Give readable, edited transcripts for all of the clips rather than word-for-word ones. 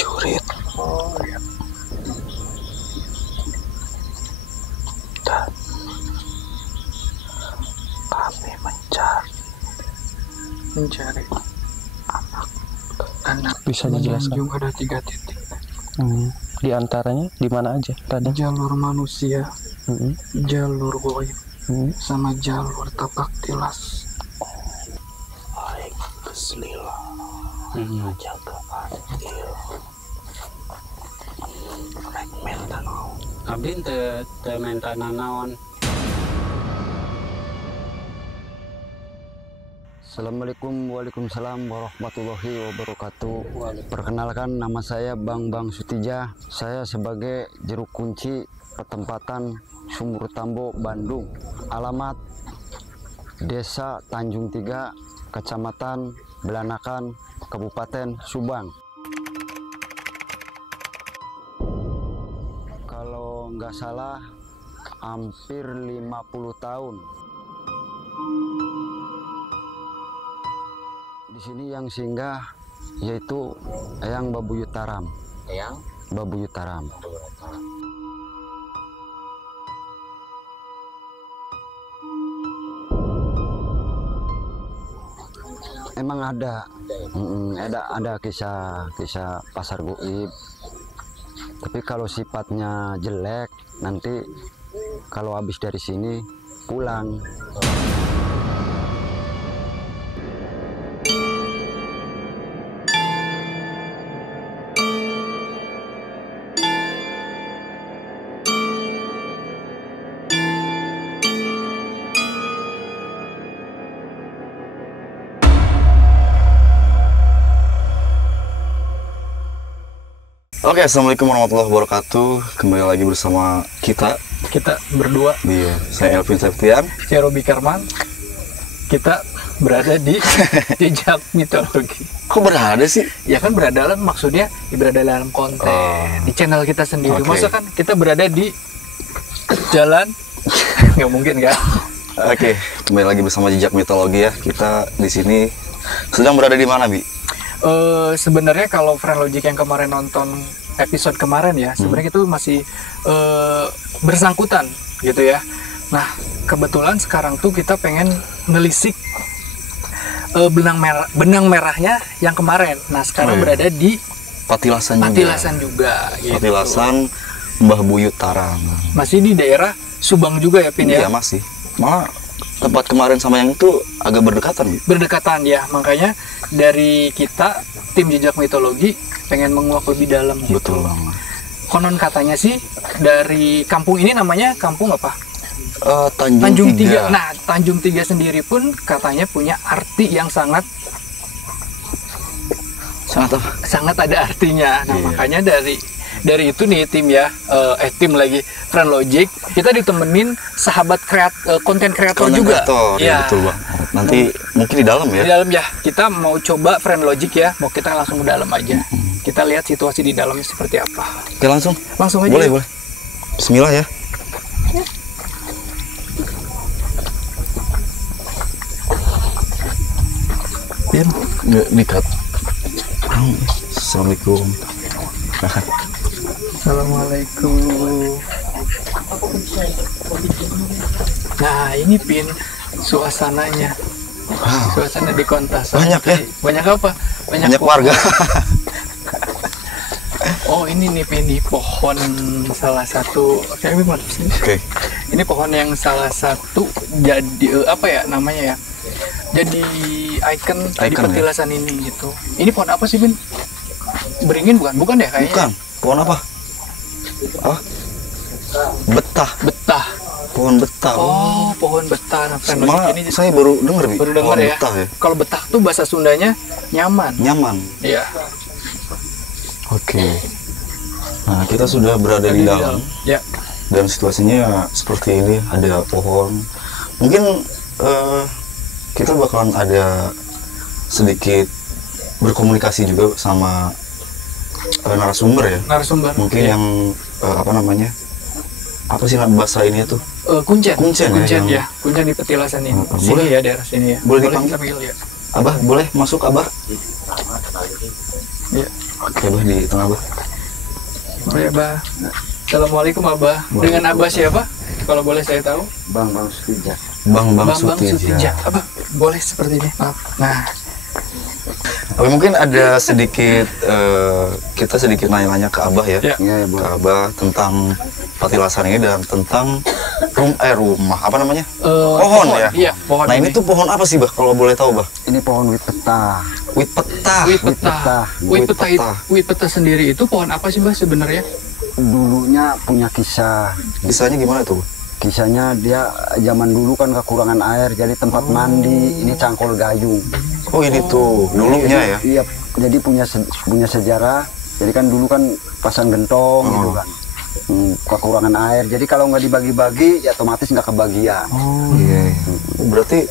prajurit. Oh ya. Dan kami mencari anak Bisa dijelaskan? menyanjung ada 3 titik. Di antaranya di mana aja, Raden? Jalur manusia, jalur goib, sama jalur tapak tilas. baik keselila jaga adil rek menta naon Abdi teu menta nanaon. Assalamualaikum, waalaikumsalam warahmatullahi wabarakatuh. Perkenalkan, nama saya Bang Sutija. Saya sebagai juru kunci pertempatan Sumur Tambo, Bandung. Alamat Desa Tanjung Tiga, Kecamatan Belanakan, Kabupaten Subang. Kalau nggak salah hampir 50 tahun. Di sini yang singgah yaitu Eyang Babuyutaram. Eyang Babuyutaram. Emang ada kisah pasar goib. Tapi kalau sifatnya jelek, nanti kalau habis dari sini pulang. Oke, assalamualaikum warahmatullahi wabarakatuh. Kembali lagi bersama kita berdua, saya Elvin Septian, saya Robi Karman. Kita berada di jejak mitologi. kok berada sih? Ya kan berada dalam, maksudnya berada dalam konten di channel kita sendiri. Oke. Masa kan kita berada di jalan nggak mungkin kan? Oke, kembali lagi bersama jejak mitologi ya. Kita di sini sedang berada di mana, Bi? Sebenarnya kalau Friend Logic yang kemarin nonton episode kemarin ya, sebenarnya itu masih bersangkutan gitu ya. Nah, kebetulan sekarang tuh kita pengen nelisik benang merahnya yang kemarin. Nah, sekarang berada di Patilasan juga gitu. Patilasan Mbah Buyutaram. Masih di daerah Subang juga ya, Pin ya? Iya, masih. Malah tempat kemarin sama yang itu agak berdekatan, Bi. Berdekatan ya, makanya dari kita tim jejak mitologi pengen menguak lebih dalam gitu. Betul banget. Konon katanya sih dari kampung ini namanya kampung apa? Tanjung Tiga. Nah, Tanjung Tiga sendiri pun katanya punya arti yang sangat Sangat apa? sangat ada artinya. Nah, Iya. makanya dari itu nih tim ya, tim lagi Friend Logic, kita ditemenin sahabat konten kreator juga. Ya, betul Bang. Nanti mungkin di dalam ya. Di dalam ya, kita mau coba Friend Logic ya, mau kita langsung ke dalam aja. Kita lihat situasi di dalamnya seperti apa. Oke, langsung Langsung aja. boleh. Bismillah ya. Biar. Nggak dikat. Assalamualaikum. Assalamualaikum. Nah, ini Pin suasananya. Wow, Suasana di Kontas. banyak ya. Banyak apa? Banyak warga. Oh, ini nih Pin, di pohon salah satu. Kayak gimana sih? Oke. Ini pohon yang salah satu jadi apa ya namanya ya? Jadi ikon di Icon, petilasan ini gitu. Ini pohon apa sih, Bin? Beringin bukan? Bukan ya kayaknya. Bukan. Pohon apa? Betah. Betah. Pohon betah. Oh, pohon betah. Nah, Friend Logic Malah ini saya baru dengar, Bi. baru dengar Pohon ya. betah ya. Kalau betah tuh bahasa Sundanya nyaman. Nyaman. Iya. Oke. Nah, kita sudah berada di dalam. Ya. Dan situasinya seperti ini, ada pohon. Mungkin kita bakalan ada sedikit berkomunikasi juga sama narasumber ya. Narasumber. Mungkin yang apa namanya? Apa sih bahasa ini tuh? Kuncen. Kuncen ya, ya. Kuncen di petilasan ini. Boleh. Sini ya, daerah sini ya. Boleh dipanggil? kita panggil ya. Abah, boleh masuk Abah? Iya. Oke, Bah, di tengah, Bah. Boleh, Abah. Assalamualaikum, Abah. Dengan Abah siapa? Kalau boleh saya tahu. Bang Sutija. Bang Bambang Sutija. Sutija. Abah, boleh seperti ini. Maaf. Nah, Oke, mungkin ada sedikit kita sedikit nanya-nanya ke Abah ya. Ya. Iya, Ke Abah tentang petilasan ini dan tentang rumah apa namanya? Pohon ya. Iya, pohon. Nah, ini tuh pohon apa sih, Bah? Kalau boleh tahu, Bah? Ini pohon wit petah. Wit petah. wit petah. Wit petah. Wit petah sendiri itu pohon apa sih, Bah, sebenarnya? Dulunya punya kisah. Kisahnya gimana tuh? Kisahnya dia zaman dulu kan kekurangan air, jadi tempat mandi ini cangkol gayung. Oh, ini tuh dulunya ya. Iya, jadi punya sejarah. Jadi kan dulu kan pasang gentong gitu kan. Kekurangan air. Jadi kalau nggak dibagi-bagi, ya otomatis nggak kebagian. Oh, iya. Berarti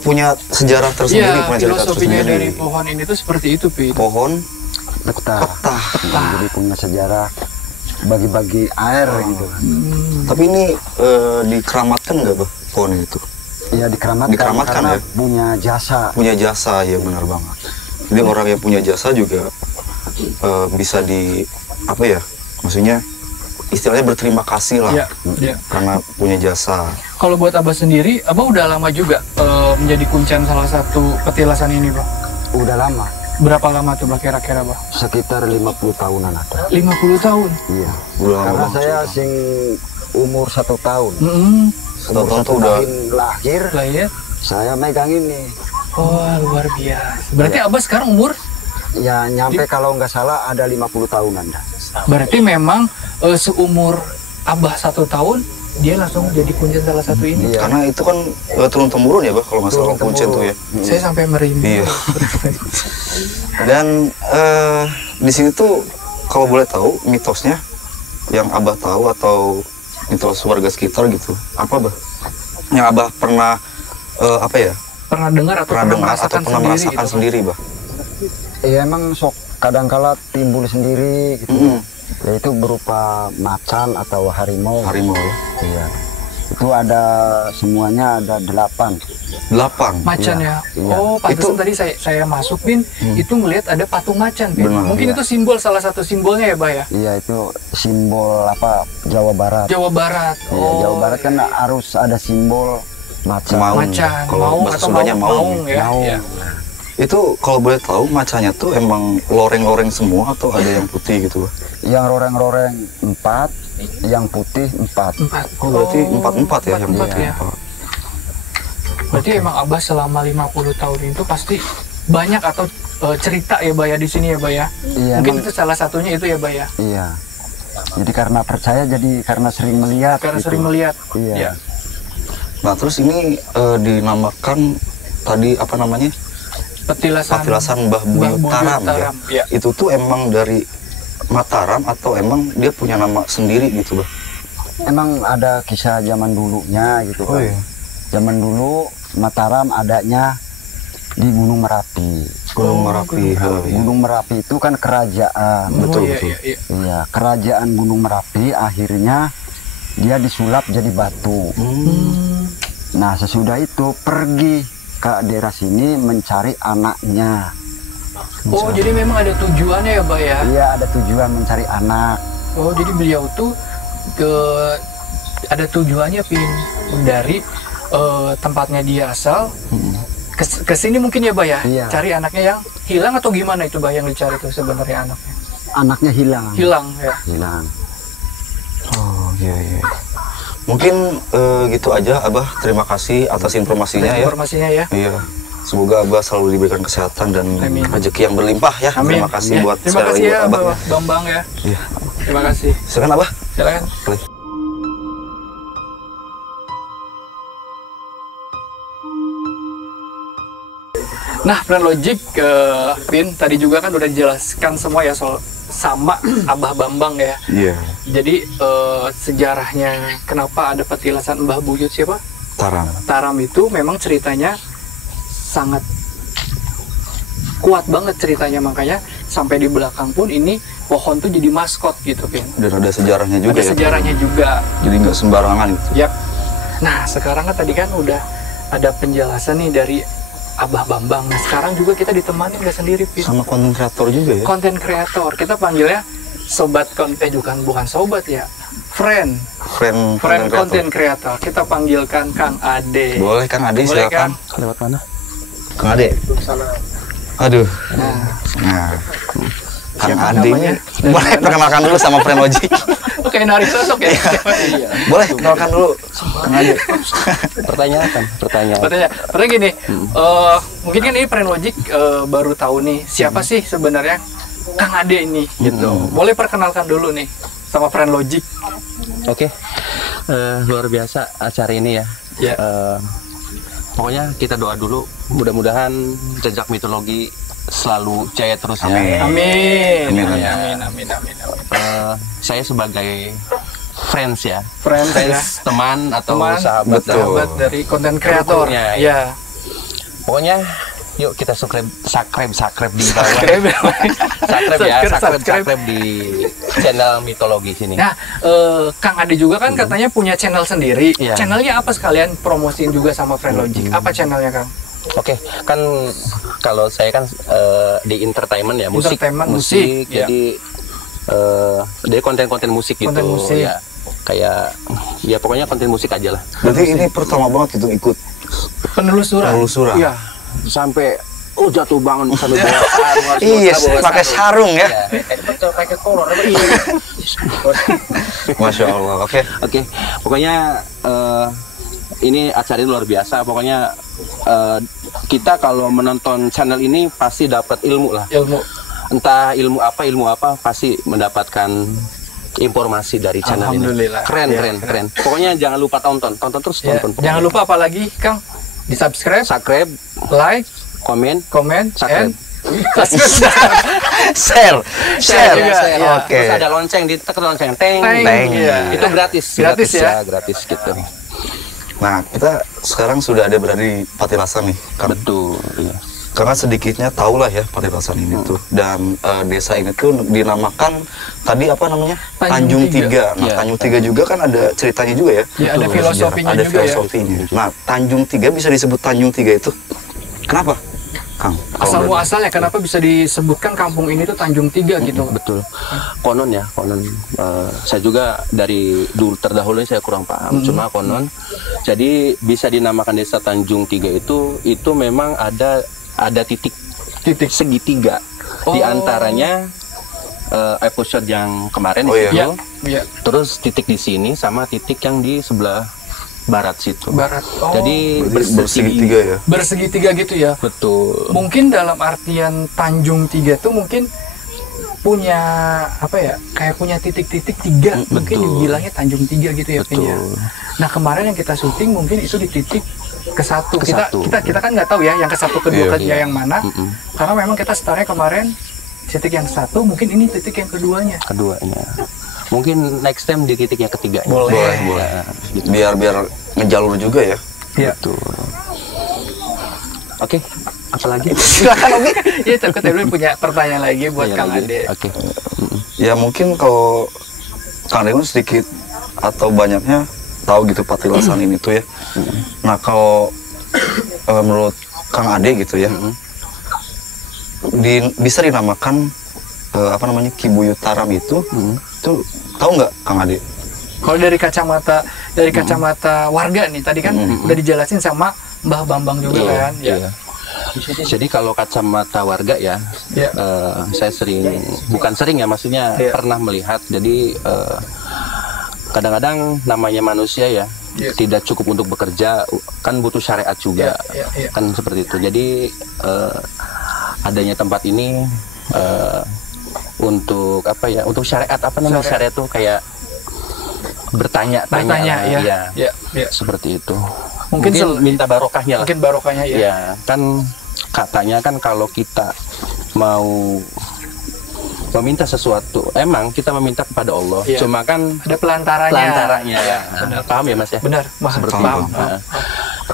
punya sejarah tersendiri, Iya, punya cerita filosofinya tersendiri. dari pohon ini tuh seperti itu, Pi. Pohon Petah. petah. Jadi punya sejarah bagi-bagi air gitu kan. Tapi ini dikeramatkan nggak, Bah, pohon itu? Iya dikeramatkan Dikeramatkan karena ya? punya jasa. Punya jasa, ya benar banget. Jadi orang yang punya jasa juga bisa apa ya? Maksudnya istilahnya berterima kasih lah Iya, iya. karena punya jasa. Kalau buat Abah sendiri, Abah udah lama juga menjadi kuncen salah satu petilasan ini, Bah. Udah lama, Berapa lama tuh, Bah, kira-kira, Bah? sekitar 50 tahunan ada. 50 tahun. Iya. Udah lama Karena banget. saya sing umur 1 tahun. Satu Umur tahun satu tuh udah tahun lahir, Lah ya. saya megang ini. Wah, luar biasa. Berarti Abah sekarang umur? Ya nyampe kalau nggak salah ada 50 tahunan dah. Berarti memang seumur Abah 1 tahun, dia langsung jadi kuncen salah satu ini. Iya. karena itu kan turun temurun ya, Bah, kalau nggak salah Turun-temurun. kuncen tuh ya. Saya sampai merinding. Iya. Dan di sini tuh kalau boleh tahu mitosnya yang Abah tahu atau mitos warga sekitar gitu, apa, Bah? Yang Abah pernah apa ya? Pernah dengar atau Pernah dengar atau merasakan pernah sendiri merasakan gitu? sendiri, Bah? Iya emang sok kadangkala timbul sendiri gitu. Mm-mm. Yaitu berupa macan atau harimau. Harimau ya. Iya. Itu ada semuanya ada 8. 8. Macan ya. Iya. Oh, pantesan Itu- tadi saya masukin itu ngelihat ada patung macan, Pin. Benar, Mungkin iya. itu simbol, salah satu simbolnya ya, Bah ya. Iya itu simbol apa Jawa Barat. Jawa Barat. Iya, Jawa Barat kan harus ada simbol macan. Maung. Macan, Kalau maung bahasa atau Sundanya maung. maung ya. Maung. Iya. Itu kalau boleh tahu macannya tuh emang loreng-loreng semua atau ada yang putih gitu, Bah? Yang roreng-roreng 4, yang putih 4. 4. Oh, berarti 4-4 ya yang 4 putih. ya. Berarti emang Abah selama 50 tahun itu pasti banyak atau cerita ya, Bah ya, di sini ya, Bah ya. Iya, Mungkin emang- itu salah satunya itu ya, Bah ya. Iya. Jadi karena percaya jadi karena sering melihat Karena gitu. sering melihat. Iya. Ya. Nah, terus ini dinamakan tadi apa namanya? Petilasan Mbah Buyut Buyut Taram ya. Taram, ya. Itu tuh emang dari Mataram atau emang dia punya nama sendiri gitu, Bah? Emang ada kisah zaman dulunya gitu kan. Oh, iya. Zaman dulu Mataram adanya di Gunung Merapi. Gunung Merapi. Gunung ha, iya. Gunung Merapi itu kan kerajaan. Betul, Oh, iya, betul. iya, iya. Iya, kerajaan Gunung Merapi akhirnya dia disulap jadi batu. Nah, sesudah itu pergi ke daerah sini mencari anaknya. Oh, jadi memang ada tujuannya ya, Bah ya. Iya, ada tujuan mencari anak. Oh, jadi beliau tuh ada tujuannya, Pin, dari tempatnya dia asal ke sini mungkin ya, Bah ya. Iya. Cari anaknya yang hilang atau gimana itu, Bah, yang dicari tuh sebenarnya anaknya? Anaknya hilang. Hilang ya. Hilang. Oh, iya, iya. Mungkin gitu aja, Abah. Terima kasih atas informasinya ya. Informasinya ya. Iya. Semoga Abah selalu diberikan kesehatan dan Amin. rezeki yang berlimpah ya. Amin. Terima kasih Ya, buat terima sekali kasih lagi ya, buat Abah. Bah Bambang ya. Iya. Terima kasih. Silakan, Abah. Silakan. Boleh. Nah, Plan Logic, Pin, tadi juga kan udah dijelaskan semua ya soal sama Abah Bambang ya. Iya. Jadi sejarahnya kenapa ada petilasan Mbah Buyut siapa? Taram. Taram itu memang ceritanya sangat kuat banget ceritanya, makanya sampai di belakang pun ini pohon tuh jadi maskot gitu, Pin. Dan ada sejarahnya juga Ada ya. sejarahnya juga. Jadi nggak sembarangan gitu. Yap. Nah, sekarang kan tadi kan udah ada penjelasan nih dari Abah Bambang. Nah sekarang juga kita ditemani nggak sendiri, Pin. Sama konten kreator juga ya. Konten kreator, kita panggilnya sobat konten, bukan sobat ya, friend konten kreator. Kita panggilkan Kang Ade. Boleh Kang Ade, Boleh, silakan. Lewat mana? Kang Ade. Aduh. Nah. Kang Siapa Ade namanya? ini boleh perkenalkan dulu sama friend Logic. Oke, narik sosok ya. Boleh perkenalkan dulu Kang Ade. Pertanyaan. Pertanyaan gini, mungkin kan ini friend Logic baru tahu nih siapa sih sebenarnya Kang Ade ini gitu. Boleh perkenalkan dulu nih sama friend Logic. Oke. Luar biasa acara ini ya. Ya. Pokoknya kita doa dulu, mudah-mudahan jejak mitologi selalu jaya terus ya. Amin. Amin. Saya sebagai friends ya, Friends ya. teman atau Teman, sahabat, sahabat dari konten kreator. Pendukungnya, Ya. Pokoknya yuk kita subscribe di bawah. subscribe di channel mitologi sini. Nah, Kang Ade juga kan katanya punya channel sendiri. Iya. Channelnya apa, sekalian promosiin juga sama friend Logic. Apa channelnya, Kang? Oke, kan kalau saya kan di entertainment ya, musik. Entertainment, musik, ya. Jadi dari konten-konten musik gitu. Konten musik. Ya. Kayak ya pokoknya konten musik aja lah. Berarti ini pertama banget gitu ikut Penelusuran. Iya. Sampai jatuh bangun sampai bawa sarung. harus Iya, bawa pakai sarung ya. Betul, pakai kolor. Masya Allah. Oke. Oke, pokoknya ini acara ini luar biasa. Pokoknya kita kalau menonton channel ini pasti dapat ilmu lah. Ilmu. Entah ilmu apa pasti mendapatkan informasi dari channel ini. Alhamdulillah. Keren. Pokoknya jangan lupa tonton terus Ya. tonton. Jangan lupa apa lagi, Kang? Di subscribe, like, komen, comment, subscribe. Share. juga, ya. Oke. Terus ada lonceng, ditekan lonceng, teng. Teng, iya. Itu gratis Ya. gratis gitu. Nah, kita sekarang sudah ada berada di Patilasan nih, Kang. Betul. Iya. Karena sedikitnya tahulah ya Patilasan ini tuh, dan desa ini tuh dinamakan tadi apa namanya, Tanjung Tanjung Tiga. Tiga. Nah, Ya. Tanjung Tiga juga kan ada ceritanya juga ya. Ya, ada Betul. filosofinya Ada juga filosofinya. Nah, Tanjung Tiga bisa disebut Tanjung Tiga itu kenapa, Kang? Asal muasalnya kenapa bisa disebutkan kampung ini tuh Tanjung Tiga gitu? Betul. Konon saya juga dari dulu terdahulu saya kurang paham. Cuma konon, jadi bisa dinamakan desa Tanjung Tiga itu memang ada titik segitiga di antaranya episode yang kemarin Oh, di iya. situ. Iya. Terus titik di sini sama titik yang di sebelah barat situ. Barat. Oh, Jadi bersegitiga ya. bersegitiga gitu ya. Betul. Mungkin dalam artian Tanjung Tiga tuh mungkin punya apa ya, kayak punya titik-titik tiga, mungkin betul. dibilangnya Tanjung Tiga gitu ya, Pin, ya. Betul. Nah kemarin yang kita syuting mungkin itu di titik ke satu. Ke satu. Kita kan nggak tahu ya yang ke satu kedua Iya. ketiga yang mana, karena memang kita startnya kemarin titik yang satu, mungkin ini titik yang keduanya. Keduanya. Mungkin next time di titik yang ketiga. Boleh. Ya, gitu. Biar ngejalur juga ya. Iya. Betul. Oke, apa lagi? Silakan Omi. Iya, takut Edwin punya pertanyaan lagi buat Iya Kang lagi. Ade. Oke. Ya mungkin kalau Kang Dewan sedikit atau banyaknya tahu gitu Patilasan ini tuh ya. Nah kalau menurut Kang Ade gitu ya, bisa dinamakan apa namanya Kibuyutaram itu tahu nggak Kang Ade? Kalau dari kacamata warga nih, tadi kan udah dijelasin sama Mbah Bambang juga kan. Iya. Jadi kalau kacamata warga ya, Iya. saya bukan sering ya, maksudnya Iya. pernah melihat. Jadi kadang-kadang namanya manusia ya, Iya. tidak cukup untuk bekerja, kan butuh syariat juga, Iya. kan seperti itu. Jadi adanya tempat ini untuk apa ya? Untuk syariat, apa namanya syariat tuh kayak bertanya-tanya, Bertanya, ya. seperti itu. Mungkin Minta barokahnya lah. mungkin barokahnya ya. Ya, kan katanya kan kalau kita mau meminta sesuatu, emang kita meminta kepada Allah. Iya. Cuma kan Ada pelantaranya. ya. Benar. Paham ya Mas ya? Benar, Seperti paham. itu. Nah,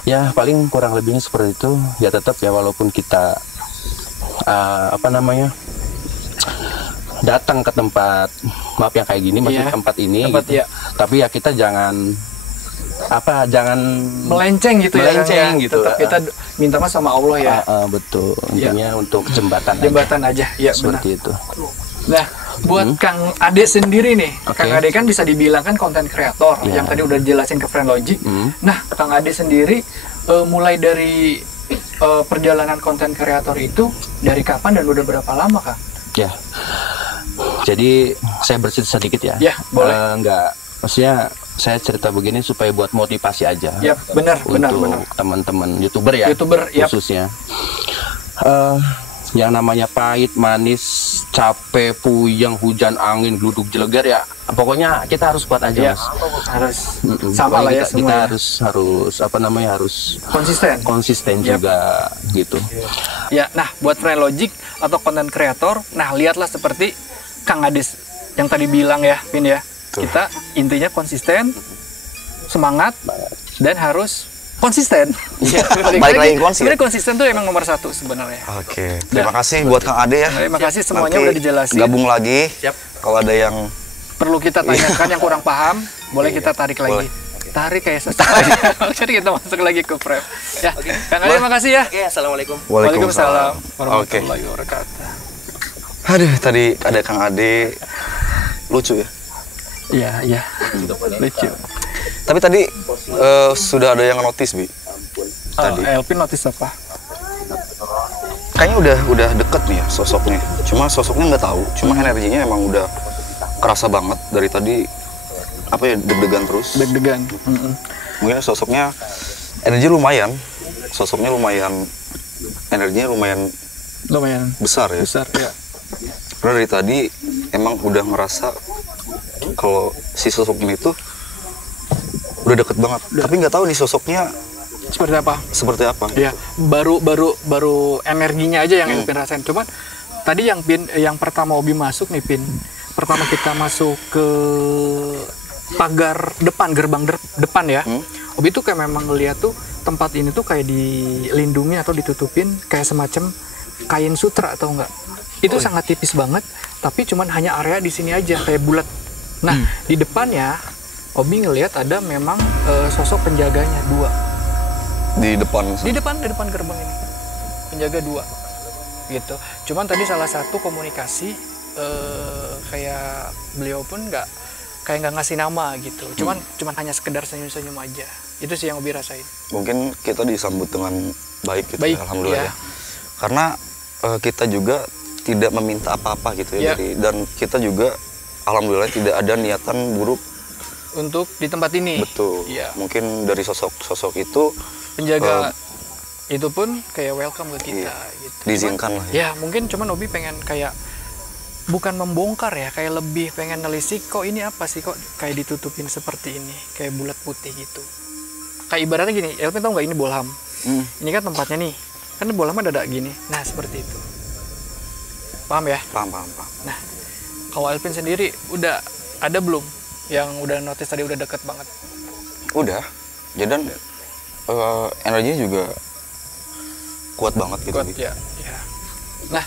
ya paling kurang lebihnya seperti itu. Ya tetap ya, walaupun kita apa namanya, datang ke tempat maaf yang kayak gini, maksud Iya. tempat ini Tempat, gitu. ya. Tapi ya kita jangan jangan melenceng gitu ya, Kang, melenceng ya. gitu. Tetap kita minta mas sama Allah ya. Betul. Intinya untuk jembatan aja. Ya, seperti itu. Nah, buat Kang Ade sendiri nih, Oke. Kang Ade kan bisa dibilang kan konten kreator Ya. yang tadi udah dijelasin ke Friendlogic. Nah, Kang Ade sendiri mulai dari perjalanan konten kreator itu dari kapan dan udah berapa lama, Kang? Ya. Jadi saya bercerita sedikit ya. Ya, boleh. Maksudnya saya cerita begini supaya buat motivasi aja. Ya, benar. Untuk teman-teman YouTuber ya. Yap. Khususnya. Yang namanya pahit, manis, capek, puyeng, hujan, angin, gluduk, jelegar ya. Pokoknya kita harus kuat aja, Ya, Mas. harus sama lah ya Kita semua. harus konsisten Yap. juga gitu. Ya, nah buat Friendlogic atau konten kreator, nah lihatlah seperti Kang Adis yang tadi bilang ya, Pin ya. Kita intinya konsisten, semangat, dan harus konsisten. Iya, balik lagi konsisten. Sebenarnya konsisten tuh emang nomor satu sebenarnya. Oke, terima kasih buat Kang Ade ya. Terima kasih semuanya Nanti udah dijelasin. Gabung lagi. Siap. Kalau ada yang Perlu kita tanyakan yang kurang paham, boleh kita tarik lagi. Tarik kayak sesuatu. Jadi kita masuk lagi ke prep. Ya, Kang Ade makasih ya. Oke, assalamualaikum. Waalaikumsalam Oke. warahmatullahi wabarakatuh. Aduh, tadi ada Kang Ade lucu ya. Iya. Lucu. Tapi tadi sudah ada yang notice, Bi. Tadi. Elvin notice apa? Kayaknya udah deket nih ya sosoknya. Cuma sosoknya nggak tahu. Cuma energinya emang udah kerasa banget dari tadi. Apa ya, deg-degan terus. Deg-degan. Mungkin sosoknya energi lumayan. Sosoknya lumayan, energinya Lumayan besar ya. besar ya. Karena dari tadi emang udah ngerasa kalau si sosok ini tuh udah deket banget. Tapi nggak tahu nih sosoknya Seperti apa? Ya. Baru energinya aja yang Pin rasain. Cuman tadi yang pertama Obi masuk nih, Pin. Pertama kita masuk ke pagar depan, gerbang depan ya. Obi tuh kayak memang ngeliat tuh tempat ini tuh kayak dilindungi atau ditutupin kayak semacam kain sutra atau enggak. Itu sangat tipis banget, tapi cuman hanya area di sini aja kayak bulat. Nah, di depannya Obi ngelihat ada memang sosok penjaganya 2. Di depan. Di depan gerbang ini. Penjaga 2. Gitu. Cuman tadi salah satu komunikasi kayak beliau pun nggak ngasih nama gitu. Cuman hanya sekedar senyum-senyum aja. Itu sih yang Obi rasain. Mungkin kita disambut dengan baik gitu. Baik, Alhamdulillah iya. ya. Karena kita juga tidak meminta apa-apa gitu ya. Iya. Dan kita juga alhamdulillah tidak ada niatan buruk Untuk di tempat ini. betul. Iya. Mungkin dari sosok itu Penjaga itu pun kayak welcome ke kita iya, gitu. diizinkan lah ya. Ya, mungkin cuman Obi pengen kayak bukan membongkar ya, kayak lebih pengen nelisik kok ini apa sih kok kayak ditutupin seperti ini, kayak bulat putih gitu. Kayak ibaratnya gini, Elvin tau nggak ini Bolham? Ini kan tempatnya nih, kan Bolham ada gini. Nah, seperti itu. Paham ya? Paham. Nah, kalau Elvin sendiri udah ada belum yang udah notice tadi udah deket banget? Udah. Jadi energinya juga kuat banget gitu. Kuat Bi. ya. Nah,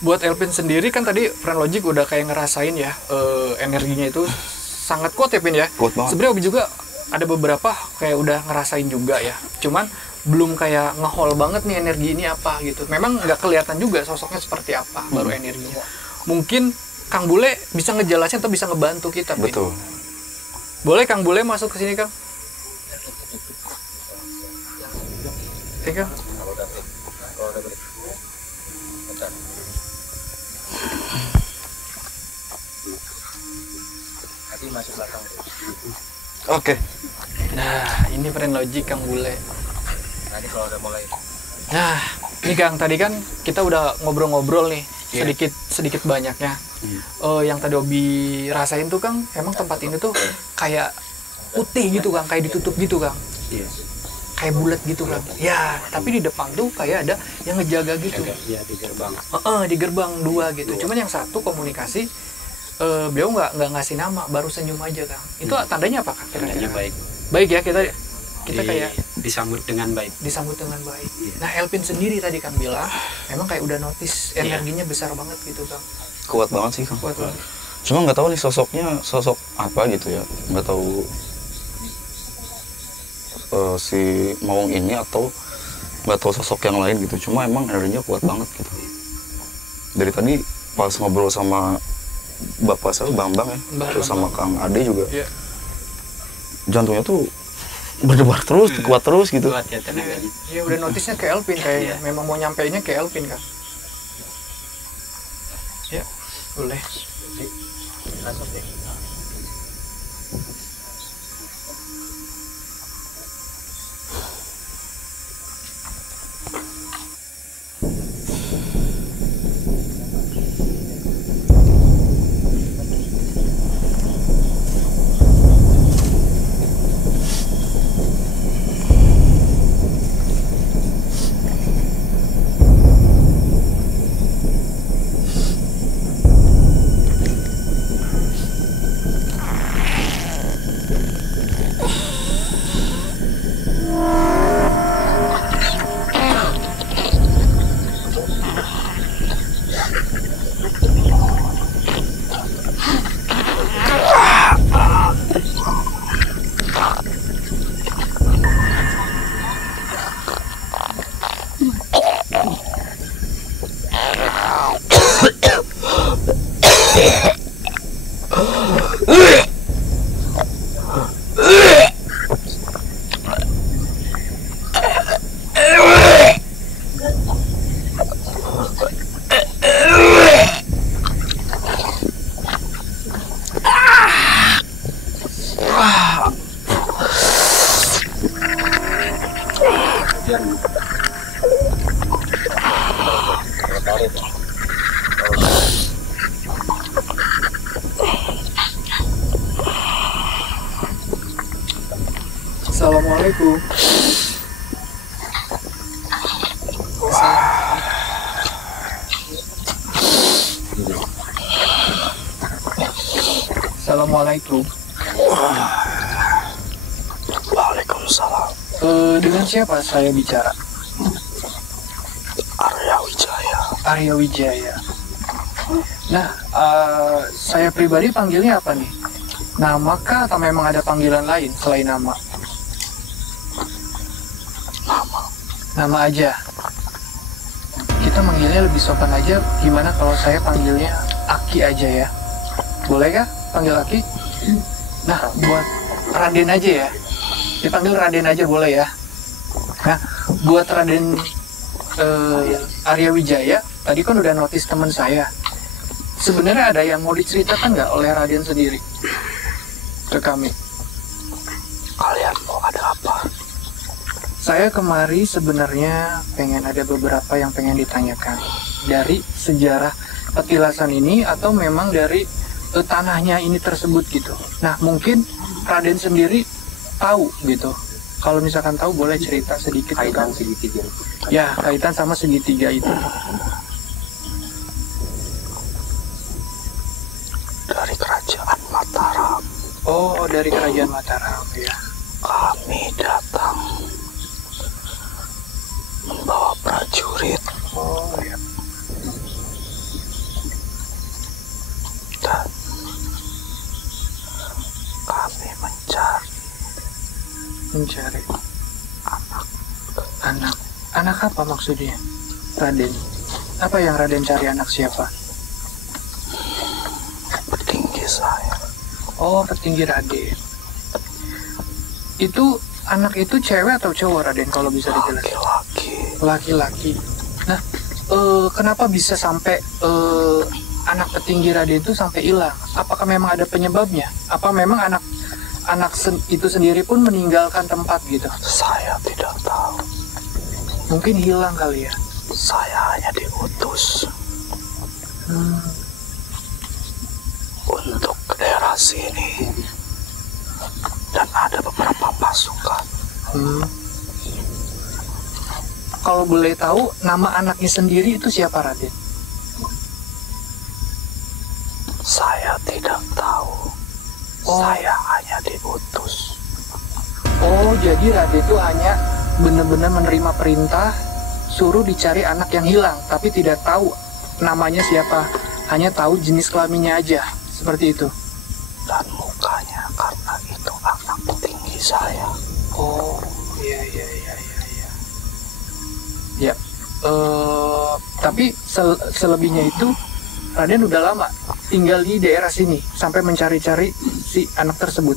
buat Elvin sendiri kan tadi Friendlogic udah kayak ngerasain ya energinya itu sangat kuat ya, Pin ya. Kuat banget. Sebenarnya Obi juga ada beberapa kayak udah ngerasain juga ya. Cuman belum kayak ngehol banget nih energi ini apa gitu. Memang nggak kelihatan juga sosoknya seperti apa baru energinya. Mungkin Kang Bule bisa ngejelasin atau bisa ngebantu kita, Pin. Betul. Boleh Kang Bule masuk ke sini, Kang? Oke, Kang. Oke. Nah, ini Friendlogic Kang Bule. Nah, ini Kang, tadi kan kita udah ngobrol-ngobrol nih, sedikit banyaknya. Yang tadi Obi rasain tuh Kang, emang tempat ini tuh kayak putih gitu Kang, kayak ditutup gitu Kang. Kayak bulat gitu Kang. Ya, tapi di depan tuh kayak ada yang ngejaga gitu. Iya, di gerbang. Di gerbang 2 gitu. Cuman yang satu komunikasi beliau nggak ngasih nama, baru senyum aja Kang. Itu tandanya apa Kang? Tandanya baik. Baik ya, kita kayak Disambut dengan baik. disambut dengan baik. Nah, Elvin sendiri tadi kan bilang memang kayak udah notice energinya besar banget gitu Kang. Kuat banget sih Kang. Kuat banget. Cuma nggak tahu nih sosoknya sosok apa gitu ya. Nggak tahu si Mawang ini atau nggak tahu sosok yang lain gitu. Cuma emang energinya kuat banget gitu. Dari tadi pas ngobrol sama bapak saya Bambang ya, terus sama Kang Ade juga, jantungnya tuh berdebar terus, kuat terus gitu. Kuat ya tenaganya. Iya, udah notisnya ke Elvin kayaknya. Memang mau nyampeinnya ke Elvin kan. Ya, boleh. Assalamualaikum. Assalamualaikum. Waalaikumsalam. Dengan siapa saya bicara? Arya Wijaya. Arya Wijaya. Nah, saya pribadi panggilnya apa nih? Nama kah atau memang ada panggilan lain selain nama? Nama aja. Kita manggilnya lebih sopan aja. Gimana kalau saya panggilnya Aki aja ya? Boleh kah panggil Aki? Nah, buat Raden aja ya. Dipanggil Raden aja boleh ya? Nah, buat Raden Arya Wijaya, tadi kan udah notice teman saya. Sebenarnya ada yang mau diceritakan nggak oleh Raden sendiri ke kami? Kalian mau ada apa? Saya kemari sebenarnya pengen ada beberapa yang pengen ditanyakan dari sejarah petilasan ini atau memang dari tanahnya ini tersebut gitu. Nah, mungkin Raden sendiri tahu gitu. Kalau misalkan tahu boleh cerita sedikit ke kami. Segitiga. Ya, kaitan sama segitiga itu. Dari kerajaan Mataram. Oh, dari kerajaan Mataram ya. Kami datang membawa prajurit Oh ya. dan kami Mencari anak apa maksudnya, Raden? Apa yang Raden cari? Anak siapa? petinggi saya. Oh, petinggi Raden. Itu anak itu cewek atau cowok, Raden, kalau bisa dijelaskan? Laki-laki. Laki-laki. Nah, kenapa bisa sampai anak petinggi Raden itu sampai hilang? Apakah memang ada penyebabnya? Apa memang anak itu sendiri pun meninggalkan tempat gitu? Saya tidak tahu. Mungkin hilang kali ya. Saya hanya diutus untuk ke daerah sini dan ada beberapa pasukan. Kalau boleh tahu, nama anaknya sendiri itu siapa, Raden? Saya tidak tahu. Saya hanya diutus. Oh, jadi Raden itu hanya benar-benar menerima perintah suruh dicari anak yang hilang, tapi tidak tahu namanya siapa, hanya tahu jenis kelaminnya aja, seperti itu. Dan mukanya, karena itu anak petinggi saya. Oh, Ya, tapi selebihnya itu Raden udah lama tinggal di daerah sini sampai mencari-cari si anak tersebut.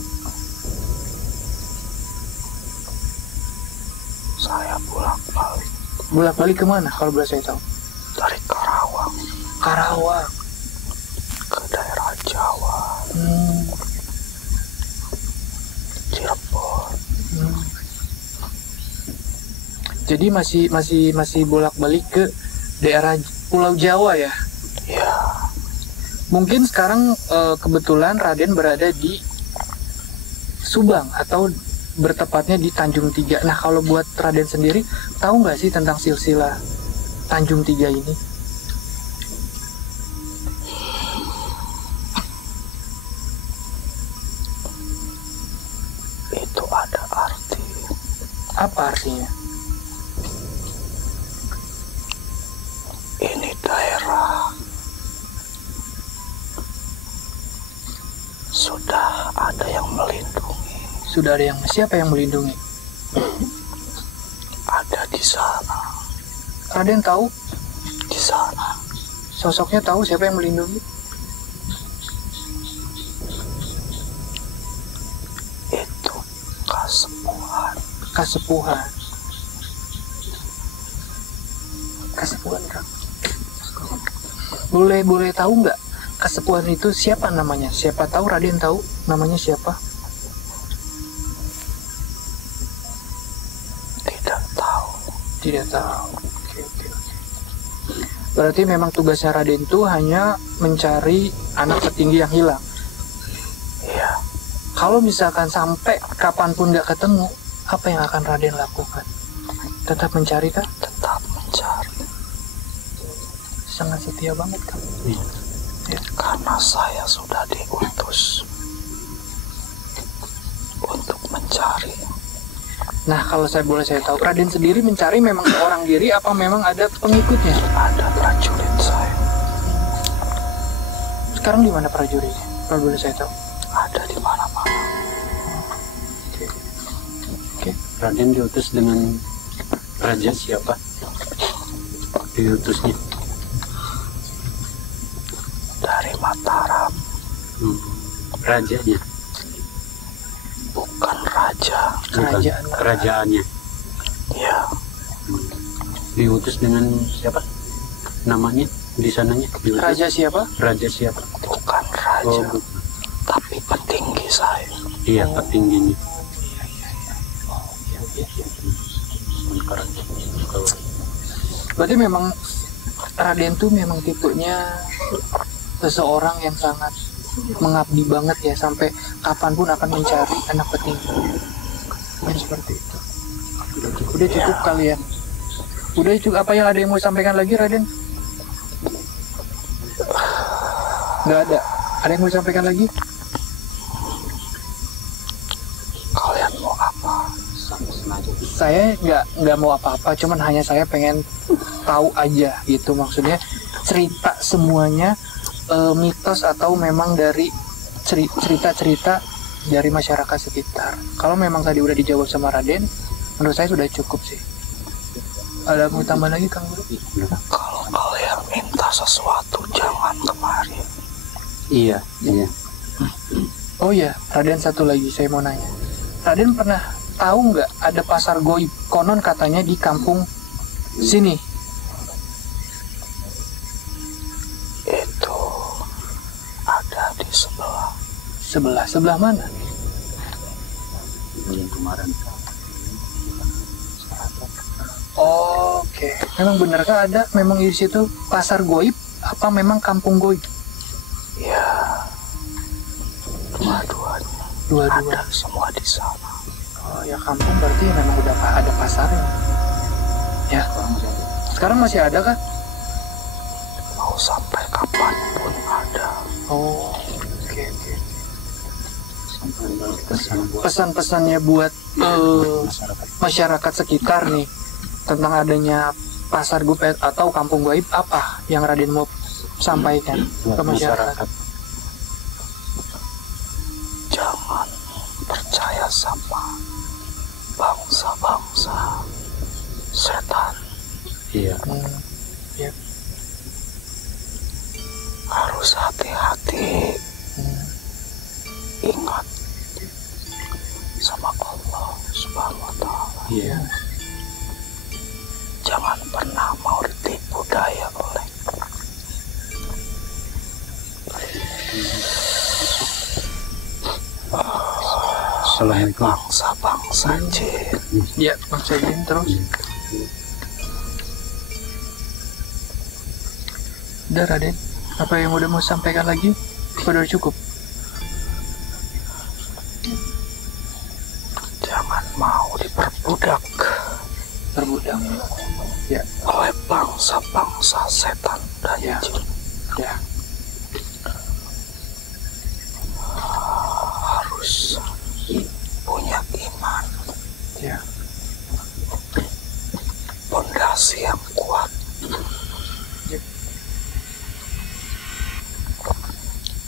Saya bolak-balik Bolak-balik kemana kalau boleh saya tahu? dari Karawang Karawang. ke daerah Jawa, Cirebon. Jadi masih bolak-balik ke daerah Pulau Jawa ya? Ya, Mungkin sekarang kebetulan Raden berada di Subang atau bertepatnya di Tanjung Tiga. Nah, kalau buat Raden sendiri, tahu nggak sih tentang silsilah Tanjung Tiga ini? itu ada arti. Apa artinya? Ini daerah sudah ada yang melindungi, Sudah ada siapa yang melindungi? ada di sana, Raden tahu di sana. sosoknya, tahu siapa yang melindungi? Itu kasepuhan. Kasepuhan. Kasepuhan, Kang. Boleh tahu nggak kasepuhan itu siapa namanya? Siapa tahu Raden tahu namanya siapa? Tidak tahu. Tidak tahu. Oke. Berarti memang tugasnya Raden itu hanya mencari anak petinggi yang hilang. Iya, Kalau misalkan sampai kapanpun nggak ketemu, apa yang akan Raden lakukan? Tetap mencari kah? tetap mencari. Sangat setia banget kan? Karena saya sudah diutus untuk mencari. Nah, kalau saya tahu, Raden sendiri mencari memang seorang diri apa memang ada pengikutnya? Ada prajurit saya, Sekarang di mana prajuritnya? Kalau boleh saya tahu. ada di mana-mana. Raden diutus dengan raja siapa? Diutusnya Dari Mataram, rajanya, bukan raja. bukan Kerajaan. kerajaannya. Ya, Diutus dengan siapa? Namanya di sananya? Diutus. Raja siapa? Raja siapa? bukan raja, bukan. tapi petinggi saya. Iya, petingginya. Berarti memang Raden tuh memang tipenya seseorang yang sangat mengabdi banget ya, sampai kapanpun akan mencari anak petinggi. Dan seperti itu. Udah cukup kali ya. Udah cukup. Apa yang ada yang mau sampaikan lagi, Raden? Nggak ada. Ada yang mau sampaikan lagi? Kalian mau apa? Saya nggak mau apa-apa, cuman hanya saya pengen tahu aja gitu, maksudnya cerita semuanya, mitos atau memang dari cerita-cerita dari masyarakat sekitar. Kalau memang tadi udah dijawab sama Raden, menurut saya sudah cukup sih. Ada mau tambah lagi, Kang Guru? Kalau kalian minta sesuatu jangan kemari. Iya. Oh ya, Raden, satu lagi saya mau nanya. Raden pernah tahu nggak ada pasar goib? Konon katanya di kampung sini. Itu ada di sebelah. Sebelah mana? Yang kemarin. Oke, memang benarkah ada memang di situ pasar goib? Apa memang kampung goib? Ya, dua-duanya. Dua-dua. Ada semua di sana. Oh ya, kampung berarti memang udah ada pasarnya. Ya. Sekarang masih ada kah? Mau sampai kapanpun ada. Oh, oke. Pesan buat Pesan-pesannya buat masyarakat sekitar nih tentang adanya pasar goib atau kampung goib, apa yang Raden mau sampaikan ke masyarakat? Jangan percaya sama bangsa-bangsa setan. Iya. Ya. Harus hati-hati. Ingat sama Allah Subhanahu wa Ta'ala. Iya. Jangan pernah mau ditipu daya oleh Assalamualaikum. bangsa-bangsa jin. Ya, bangsa jin terus. Udah Raden, apa yang udah mau sampaikan lagi? Apa udah cukup? Jangan mau diperbudak Terbudak. Ya, oleh bangsa-bangsa setan dan Ya. jin. ya. Harus punya iman, Ya. pondasi yang kuat. Ya.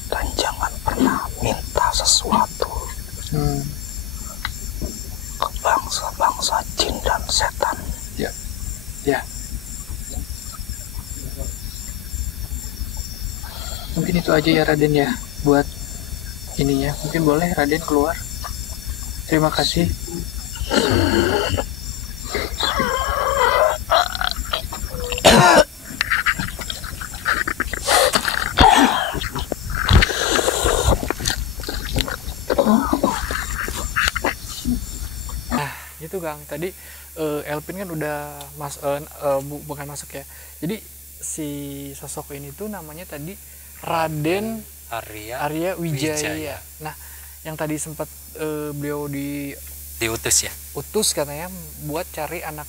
Dan jangan pernah minta sesuatu ke bangsa-bangsa jin dan setan. Ya. Ya. Mungkin itu aja ya Raden ya buat ininya. Mungkin boleh Raden keluar. Terima kasih. Nah, gitu Kang. Tadi Elpin kan udah bukan masuk ya. Jadi si sosok ini tuh namanya tadi Raden Arya Wijaya. Nah, yang tadi sempat beliau Diutus ya. diutus katanya buat cari anak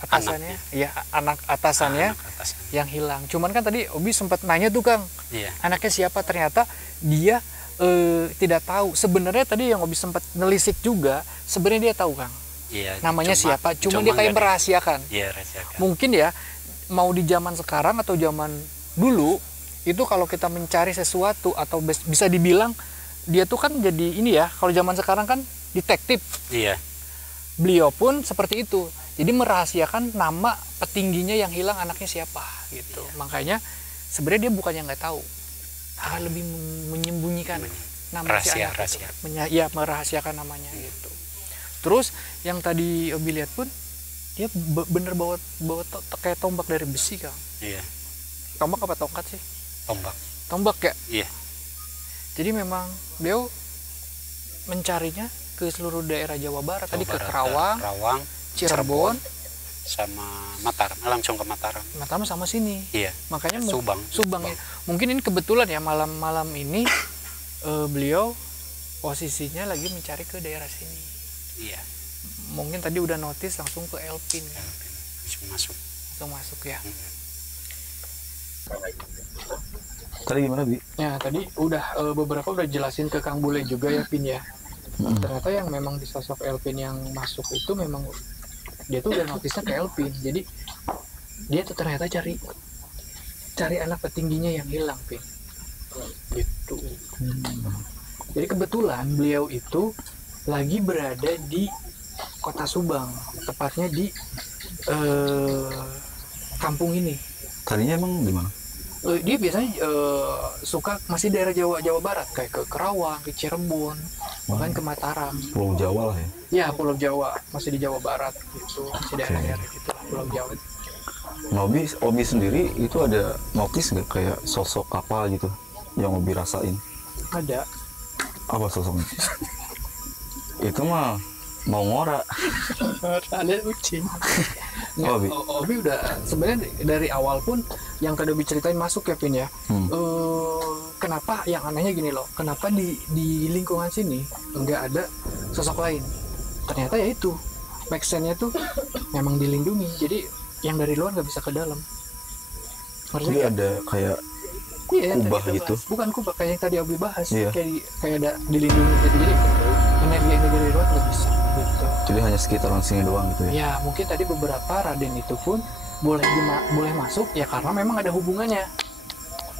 atasannya, ya anak atasannya Anak atas. yang hilang. Cuman kan tadi Obi sempat nanya tuh Kang, Iya. anaknya siapa? Ternyata dia tidak tahu. Sebenarnya tadi yang Obi sempat nelisik juga, sebenarnya dia tahu Kang. Iya. Namanya siapa? Cuma dia kayak nggak merahasiakan. Iya, rahasiakan. Mungkin ya mau di zaman sekarang atau zaman dulu itu kalau kita mencari sesuatu atau bisa dibilang dia tuh kan jadi ini ya, kalau zaman sekarang kan detektif. Iya. Beliau pun seperti itu. Jadi merahasiakan nama petingginya yang hilang anaknya siapa gitu. Makanya sebenarnya dia bukannya nggak tahu, malah lebih menyembunyikan nama si anak itu. Ya, merahasiakan namanya gitu. Terus yang tadi Obi lihat pun dia bener bawa kayak tombak dari besi Kang. Iya. Tombak apa tongkat sih? Tombak. Tombak ya. Iya. Jadi memang beliau mencarinya ke seluruh daerah Jawa Barat. Tadi ke Karawang, Cirebon, sama Mataram. Langsung ke Mataram. Mataram sama sini. Iya. Makanya Subang. ya. Mungkin ini kebetulan ya malam ini beliau posisinya lagi mencari ke daerah sini. Iya. Mungkin tadi udah notice langsung ke Elpin kan. Bisa masuk. Langsung masuk ya. Tadi gimana, Bi? Ya tadi udah beberapa udah jelasin ke Kang Bule juga ya Pin ya. Ternyata yang memang di sosok Elpin yang masuk itu memang dia tuh udah notisnya ke Elpin. Jadi dia tuh ternyata cari anak petingginya yang hilang Pin. Gitu. Jadi kebetulan beliau itu lagi berada di Kota Subang, tepatnya di kampung ini. Tadinya emang di mana? Dia biasanya suka masih daerah Jawa Barat, kayak ke Karawang, ke Cirebon, bahkan ke Mataram. Pulau Jawa lah ya. Ya, Pulau Jawa, masih di Jawa Barat gitu, masih daerah-daerah gitu lah, Pulau Jawa. Nah, Obi sendiri itu ada notice nggak kayak sosok apa gitu yang Obi rasain? Ada. Apa sosoknya? Itu mah mau ngora. Ada kucing. Oh, Obi. Obi udah sebenarnya dari awal pun yang tadi Obi ceritain masuk ya Pin ya. Kenapa yang anehnya gini loh, kenapa di lingkungan sini nggak ada sosok lain? Ternyata ya itu backstand-nya tuh memang dilindungi, jadi yang dari luar nggak bisa ke dalam. Jadi ada kayak yang kubah tadi kita gitu. bahas. Bukan kubah kayak yang tadi Obi bahas, Iya. kayak ada dilindungi gitu. Jadi energi dari luar nggak bisa gitu. Jadi hanya sekitaran sini doang gitu ya. Ya mungkin tadi beberapa Raden itu pun boleh masuk ya karena memang ada hubungannya.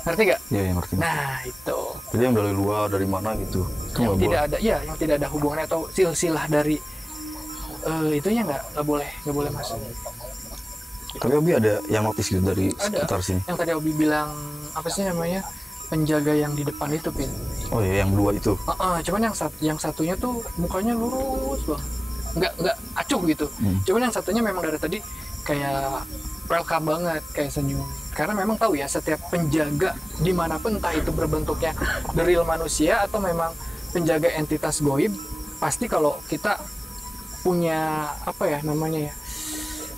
Ngerti gak? Iya, yang ngerti. Nah itu Jadi yang dari luar dari mana gitu. Itu yang nggak tidak boleh. ada, ya yang tidak ada hubungannya atau silsilah dari itunya nggak boleh masuk. Tapi Obi ada yang notice gitu dari Ada. sekitar sini. Yang tadi Obi bilang apa sih namanya, penjaga yang di depan itu, Pin. Oh ya, yang dua itu. Cuman yang satunya tuh mukanya lurus banget, nggak acuh gitu. Cuman yang satunya memang dari tadi kayak welcome banget, kayak senyum. Karena memang tahu ya, setiap penjaga dimanapun, entah itu berbentuknya the real manusia atau memang penjaga entitas goib, pasti kalau kita punya apa ya namanya ya,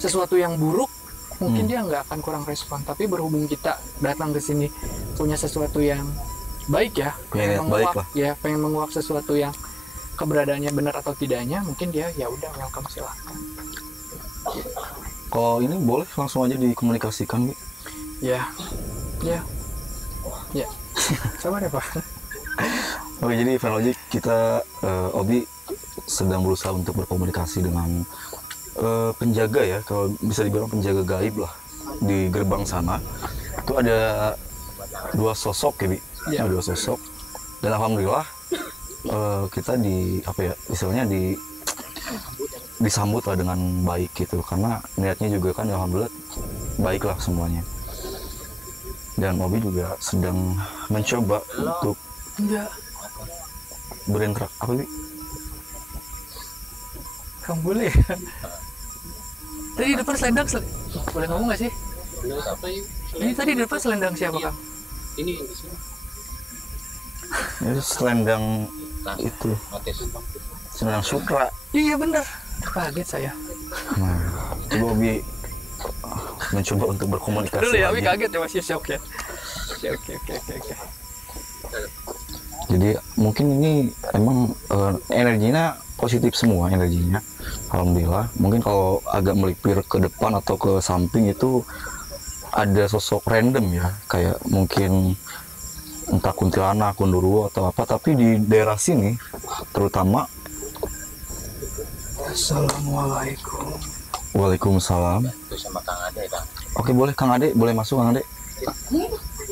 sesuatu yang buruk, mungkin dia nggak akan kurang respon. Tapi berhubung kita datang ke sini punya sesuatu yang baik ya, Pengen baik lah. ya, pengen menguak sesuatu yang keberadaannya benar atau tidaknya, mungkin dia ya udah welcome, silahkan. Kalau ini boleh langsung aja dikomunikasikan, Bi. Ya. Sama deh, Pak. Oke, jadi Friendlogic kita Obi sedang berusaha untuk berkomunikasi dengan penjaga ya, kalau bisa dibilang penjaga gaib lah di gerbang sana. Itu ada dua sosok ya, Bi. Ya. Ada dua sosok. Dan alhamdulillah kita istilahnya disambut lah dengan baik gitu, karena niatnya juga kan alhamdulillah baik lah semuanya. Dan Obi juga sedang mencoba untuk Enggak, berinteraksi apa, Bi? kamu boleh. Tadi di depan selendang, boleh ngomong nggak sih? Ini tadi di depan selendang siapa, Kang? Ini di sini. Itu selendang itu, selendang Sukra. Iya bener, kaget saya. Nah, coba Obi mencoba untuk berkomunikasi Dulu ya, Abi lagi. kaget ya, masih shock ya. Oke. Jadi mungkin ini emang energinya positif semua energinya, alhamdulillah. Mungkin kalau agak melipir ke depan atau ke samping itu ada sosok random ya, kayak mungkin entah kuntilanak, kundurwo atau apa. Tapi di daerah sini terutama. Assalamualaikum. Waalaikumsalam. Sama Kang Ade, Kang. Oke, boleh Kang Ade, boleh masuk Kang Ade.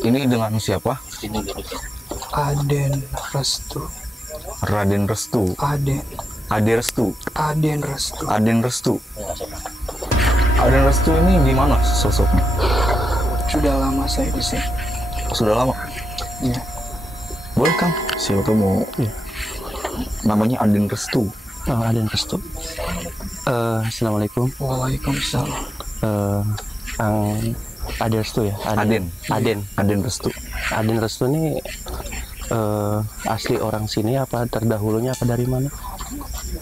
Ini dengan siapa? Sini duduknya. Aden Restu. Raden Restu. Aden Restu. Restu. Aden Restu. Aden Restu ini di mana sosoknya? Sudah lama saya di sini. Sudah lama. Iya. Boleh Kang, siapa tuh mau? Namanya Aden Restu. Oh, Aden Restu. Assalamualaikum. Waalaikumsalam. Kang Aden Restu ya? Aden Restu. Aden Restu ini asli orang sini apa terdahulunya apa dari mana?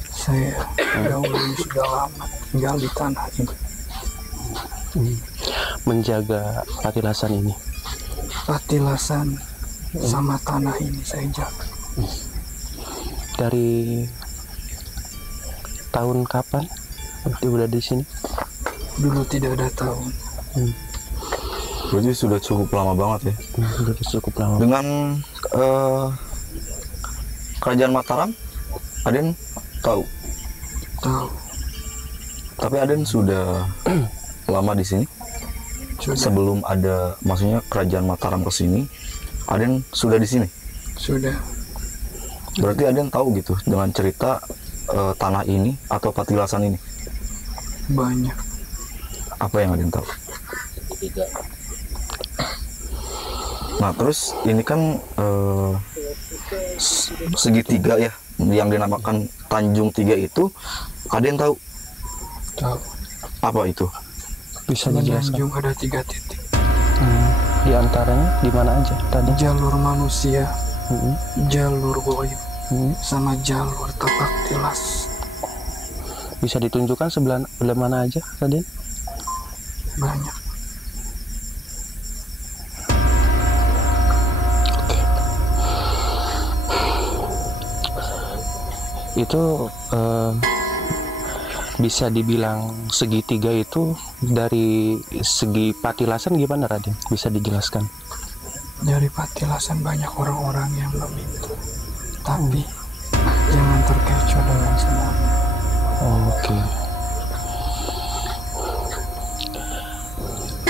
Saya dahulu sudah lama tinggal di tanah ini. Menjaga patilasan ini. Patilasan sama tanah ini saya jaga. Dari tahun kapan dia udah di sini? Dulu tidak ada tahun. Berarti sudah cukup lama banget ya. Sudah cukup lama. Dengan kerajaan Mataram, Aden tahu. Tahu. Tapi Aden sudah lama di sini. Sudah. Sebelum ada, maksudnya kerajaan Mataram ke sini, Aden sudah di sini. Sudah. Berarti Aden tahu gitu dengan cerita tanah ini atau patilasan ini. Banyak. Apa yang Aden tahu? Nah, terus ini kan segitiga ya, yang dinamakan Tanjung Tiga itu, Aden tahu Tahu. apa itu? Bisa dijelaskan? Menanjung ada 3 titik. Di antaranya di mana aja tadi? Jalur manusia, Hmm. jalur goib, Hmm. sama jalur tapak tilas. Bisa ditunjukkan sebelah mana aja tadi? Banyak. Itu bisa dibilang segitiga itu dari segi patilasan gimana, Raden? Bisa dijelaskan? Dari patilasan banyak orang-orang yang meminta. Tapi jangan terkecoh dengan semuanya. Oke.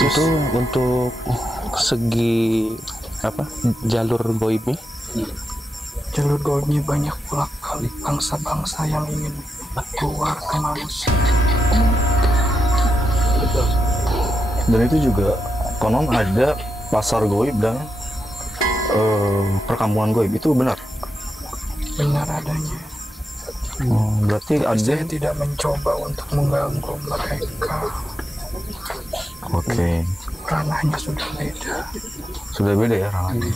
Itu untuk segi apa? Jalur goibnya? Jalur goibnya banyak pula kali bangsa-bangsa yang ingin keluar ke manusia. Dan itu juga konon ada pasar goib dan perkampungan goib, itu benar? Benar adanya. Berarti ada. Saya tidak mencoba untuk mengganggu mereka. Oke. Ranahnya sudah beda. Sudah beda ya ranahnya.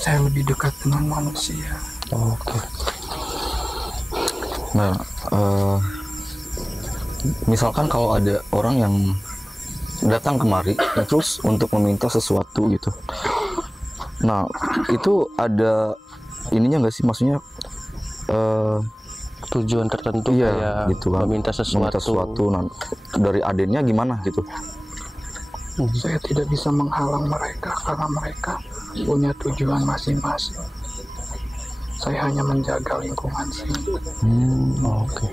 Saya lebih dekat dengan manusia. Oke. Nah, misalkan kalau ada orang yang datang kemari terus untuk meminta sesuatu gitu. Nah, itu ada ininya nggak sih, maksudnya Tujuan tertentu iya kayak gitu kan, meminta sesuatu. Nah, dari adennya gimana gitu? Saya tidak bisa menghalang mereka karena mereka punya tujuan masing-masing. Saya hanya menjaga lingkungan sini. Oke.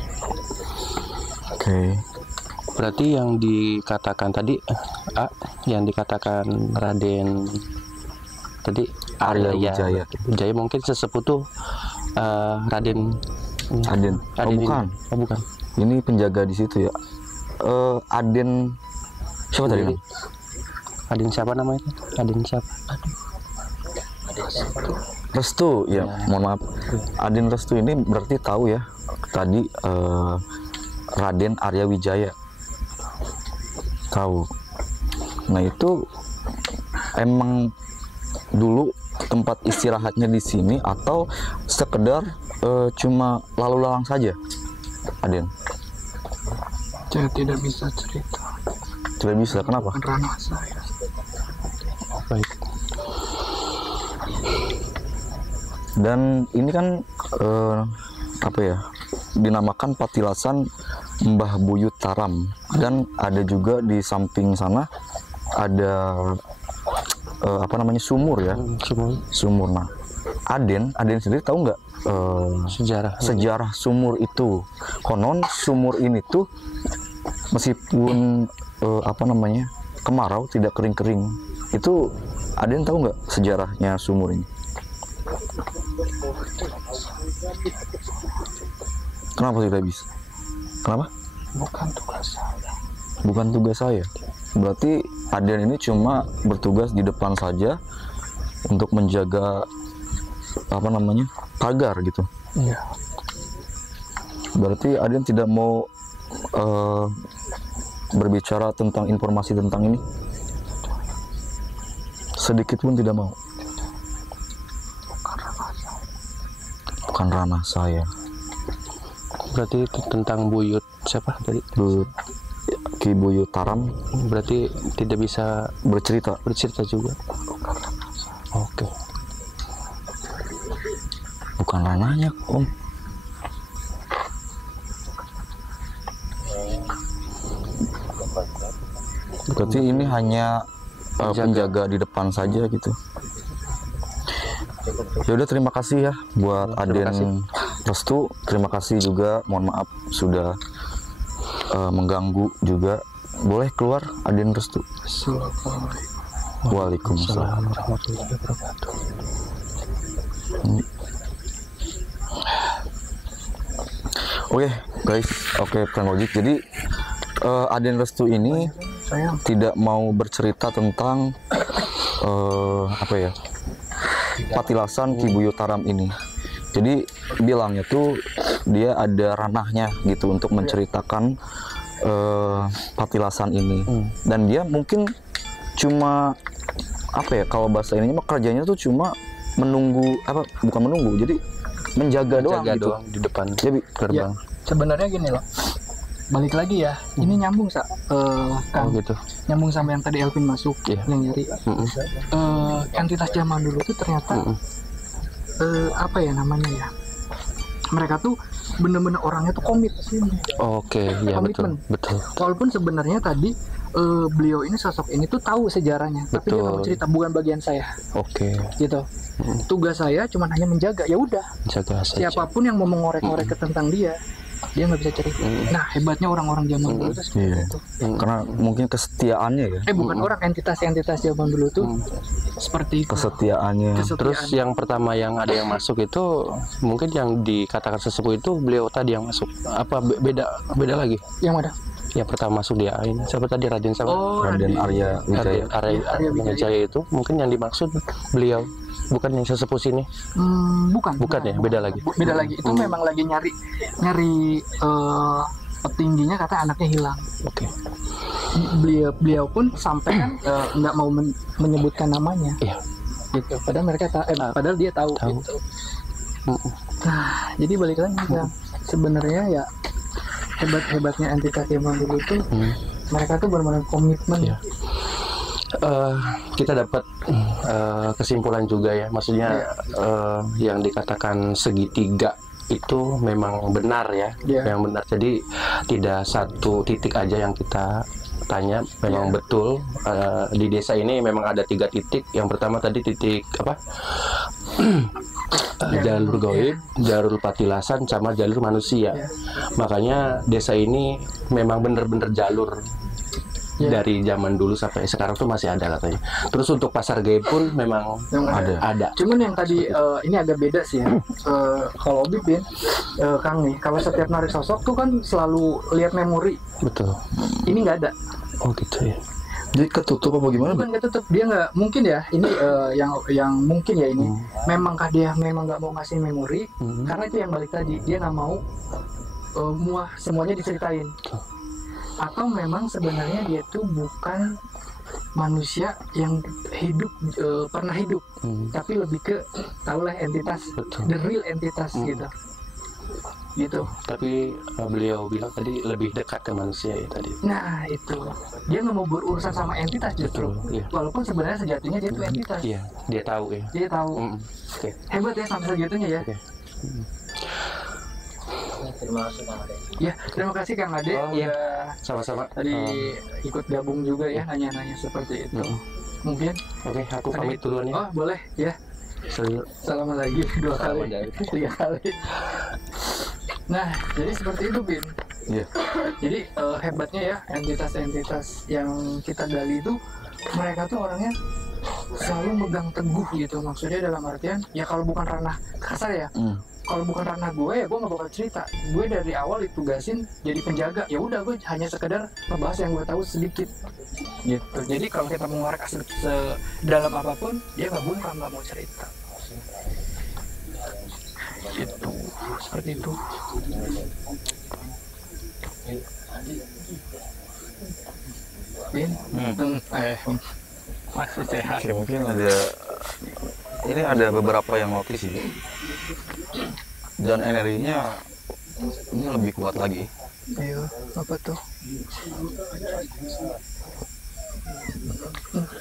Oke. Berarti yang dikatakan tadi, yang dikatakan Raden tadi Arya Wijaya. Wijaya mungkin sesepuh tuh Raden Aden. Oh, Aden bukan. ini. Oh, bukan. Ini penjaga di situ ya. Aden siapa tadi? Jadi, Aden siapa namanya? Aden siapa? Restu ya, mohon maaf. Aden Restu ini berarti tahu ya tadi Raden Arya Wijaya. Tahu. Nah, itu emang dulu tempat istirahatnya di sini atau sekedar cuma lalu lalang saja, Aden? Saya tidak bisa cerita. Tidak bisa, kenapa? Bukan ranah saya. Baik. Dan ini kan apa ya, dinamakan Patilasan Mbah Buyut Taram, dan ada juga di samping sana ada apa namanya, sumur ya, sumur. Nah, Aden sendiri tahu nggak sejarah sumur itu? Konon sumur ini tuh meskipun apa namanya, kemarau tidak kering-kering. Itu Aden tahu nggak sejarahnya sumur ini? Kenapa tidak bisa? Kenapa? Bukan tugas saya. Bukan tugas saya. Berarti Aden ini cuma bertugas di depan saja untuk menjaga apa namanya, pagar gitu. Iya. Berarti Aden tidak mau berbicara tentang informasi tentang ini? Sedikit pun tidak mau? Bukan ranah saya. Berarti itu tentang Buyut siapa tadi? Buyut Ki Buyut Taram. Berarti tidak bisa bercerita juga. Oke. Bukan ranahnya, Om. Berarti ini hanya penjaga di depan saja gitu. Ya udah, terima kasih ya buat Aden Restu. Terima kasih juga, mohon maaf sudah mengganggu juga. Boleh keluar Aden Restu. Assalamualaikum. Waalaikumsalam warahmatullahi wabarakatuh. Oke guys, oke Prangojik. Jadi Aden Restu ini tidak mau bercerita tentang apa ya, Patilasan Ki Buyut Taram ini. Jadi bilangnya tuh dia ada ranahnya gitu untuk menceritakan Patilasan ini. Dan dia mungkin cuma apa ya, kalau bahasa ininya mah kerjanya tuh cuma menunggu, apa, bukan menunggu, jadi menjaga doang gitu di depan gerbang. Sebenarnya gini loh, balik lagi ya, ini nyambung Kang, gitu. nyambung sama yang tadi Elvin masuk yang nyari. Entitas zaman dulu tuh ternyata apa ya namanya ya, mereka tuh bener-bener orangnya tuh komit sih. Oke, ya komitmen. betul. Walaupun sebenarnya tadi beliau ini, sosok ini tuh tahu sejarahnya, tapi dia nggak mau cerita, bukan bagian saya. Oke. Gitu. Tugas saya cuma hanya menjaga, ya udah. Jaga saja. Siapapun yang mau mengorek-ngorek tentang dia, dia nggak bisa cerita. Nah hebatnya orang-orang zaman dulu tuh seperti Iya. itu. Karena mungkin kesetiaannya ya. Bukan orang, entitas zaman dulu tuh seperti itu. Kesetiaannya. Terus yang pertama yang ada yang masuk itu mungkin yang dikatakan sesepuh itu beliau tadi yang masuk. Apa beda lagi? Yang mana? Yang pertama masuk dia ini siapa tadi, Raden siapa? Oh, Raden Arya Wijaya. Arya Wijaya itu mungkin yang dimaksud beliau, bukan yang sesepuh sini. Bukan ya, beda lagi. Beda lagi. Itu memang lagi nyari petingginya, kata anaknya hilang. Oke. Beliau pun sampai kan nggak mau menyebutkan namanya. Iya. Gitu. Padahal mereka padahal dia tahu. Gitu. Nah, jadi balik lagi ya. Sebenarnya ya hebatnya entitas zaman dulu itu mereka tuh benar-benar komitmen. Iya. Kita dapat kesimpulan juga ya, maksudnya yang dikatakan segitiga itu memang benar ya, yang benar. Jadi tidak satu titik aja yang kita tanya, memang betul di desa ini memang ada 3 titik. Yang pertama tadi titik apa? Jalur goib, jalur patilasan, sama jalur manusia. Makanya desa ini memang benar-benar jalur. Dari zaman dulu sampai sekarang tuh masih ada katanya. Terus untuk pasar gaib pun memang ada. Cuman yang tadi ini agak beda sih ya. Kalau Obib ya, Kang nih, kalau setiap narik sosok tuh kan selalu lihat memori. Betul. Ini nggak ada. Oh gitu ya. Jadi ketutup apa gimana? Bukan ketutup, dia nggak mungkin ya. Ini yang mungkin ya ini. Memangkah dia memang nggak mau ngasih memori? Karena itu yang balik tadi, dia nggak mau semuanya diceritain. Atau memang sebenarnya dia tuh bukan manusia yang hidup pernah hidup, tapi lebih ke tahulah entitas, the real entitas gitu. Tapi beliau bilang tadi lebih dekat ke manusia ya tadi. Nah itu dia nggak mau berurusan sama entitas justru. Iya. Walaupun sebenarnya sejatinya dia tuh entitas. Iya, dia tahu ya. Dia tahu. Oke. Hebat ya sampai segitunya ya. Oke. Ya, terima kasih Kang Ade. Oh, iya. Sama-sama. Tadi ikut gabung juga ya, nanya-nanya seperti itu. Mungkin. Oke, aku pamit duluan ya. Oh, boleh ya. Salam lagi 2 kali, 3 kali. Nah, jadi seperti itu, Bin. Iya. Jadi hebatnya ya entitas-entitas yang kita gali itu, mereka tuh orangnya selalu megang teguh gitu. Maksudnya dalam artian ya kalau bukan ranah kasar ya. Kalau bukan ranah gue ya gue nggak bakal cerita. Gue dari awal ditugasin jadi penjaga. Ya udah gue hanya sekedar ngebahas yang gue tahu sedikit. Gitu. Jadi kalau kita mau ngorek sedalam apapun, dia nggak bungkam, nggak mau cerita. Gitu. Seperti itu. Bin, masih sehat. Oke, mungkin ada beberapa yang notice sih. Dan energinya ini lebih kuat lagi. Ayo, apa tuh?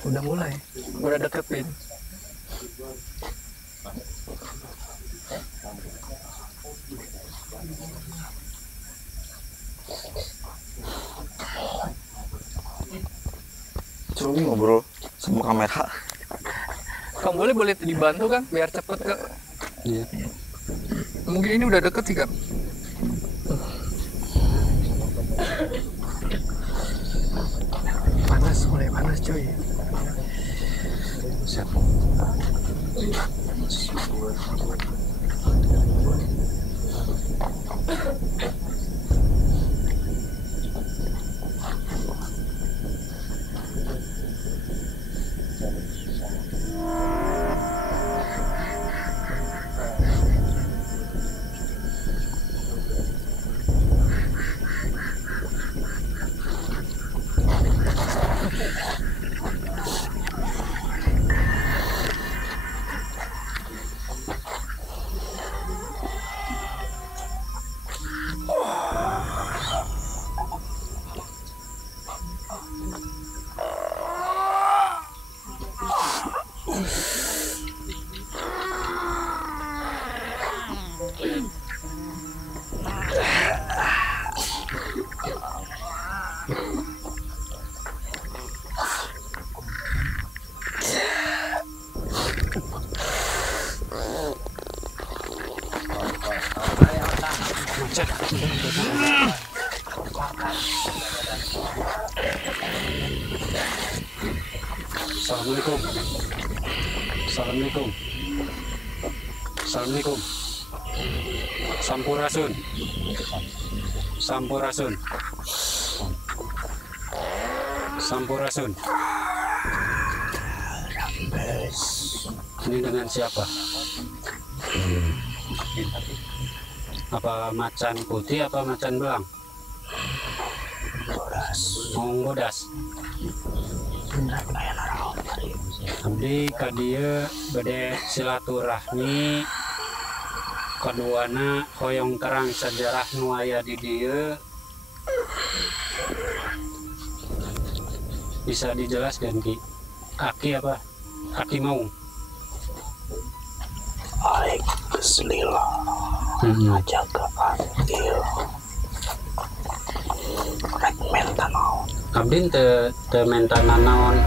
Udah mulai, udah deketin. Coba ngobrol sama kamera. Kamu boleh dibantu kan, biar cepet ke. Iya. Mungkin ini udah deket sih kan. Panas, mulai panas coy. Siap. Assalamualaikum. Assalamualaikum. Assalamualaikum. Sampurasun. Sampurasun. Sampurasun. Ini dengan siapa? Apa macan putih apa macan belang? Bodas. Abdi ka dieu bade silaturahmi kaduana hoyong terang sejarah nu aya di dieu. Bisa dijelaskan Ki? Aki apa? Aki mau? Aik keselila ngajaga adil rek menta naon Abdi teu mentana naon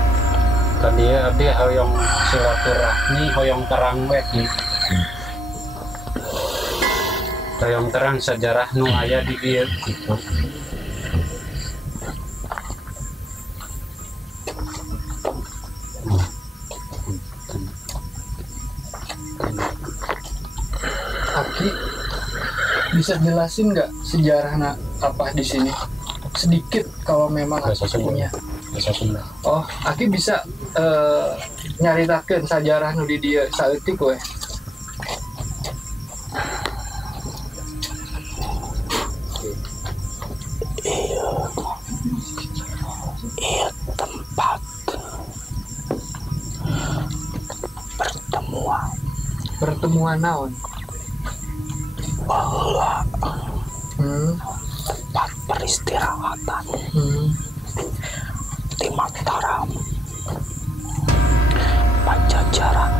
ka dieu abdi hoyong silaturahmi hoyong terang we Ki. Hoyong terang sejarah nu aya di dieu gitu. Aki bisa jelasin nggak sejarahnya apa di sini? Sedikit kalau memang Aki punya. Oh, Aki bisa nyaritakeun sajarah nu di dieu saeutik we. iya tempat Pertemuan naon? baheula Hmm. tempat peristirahatan di Mataram Pajajaran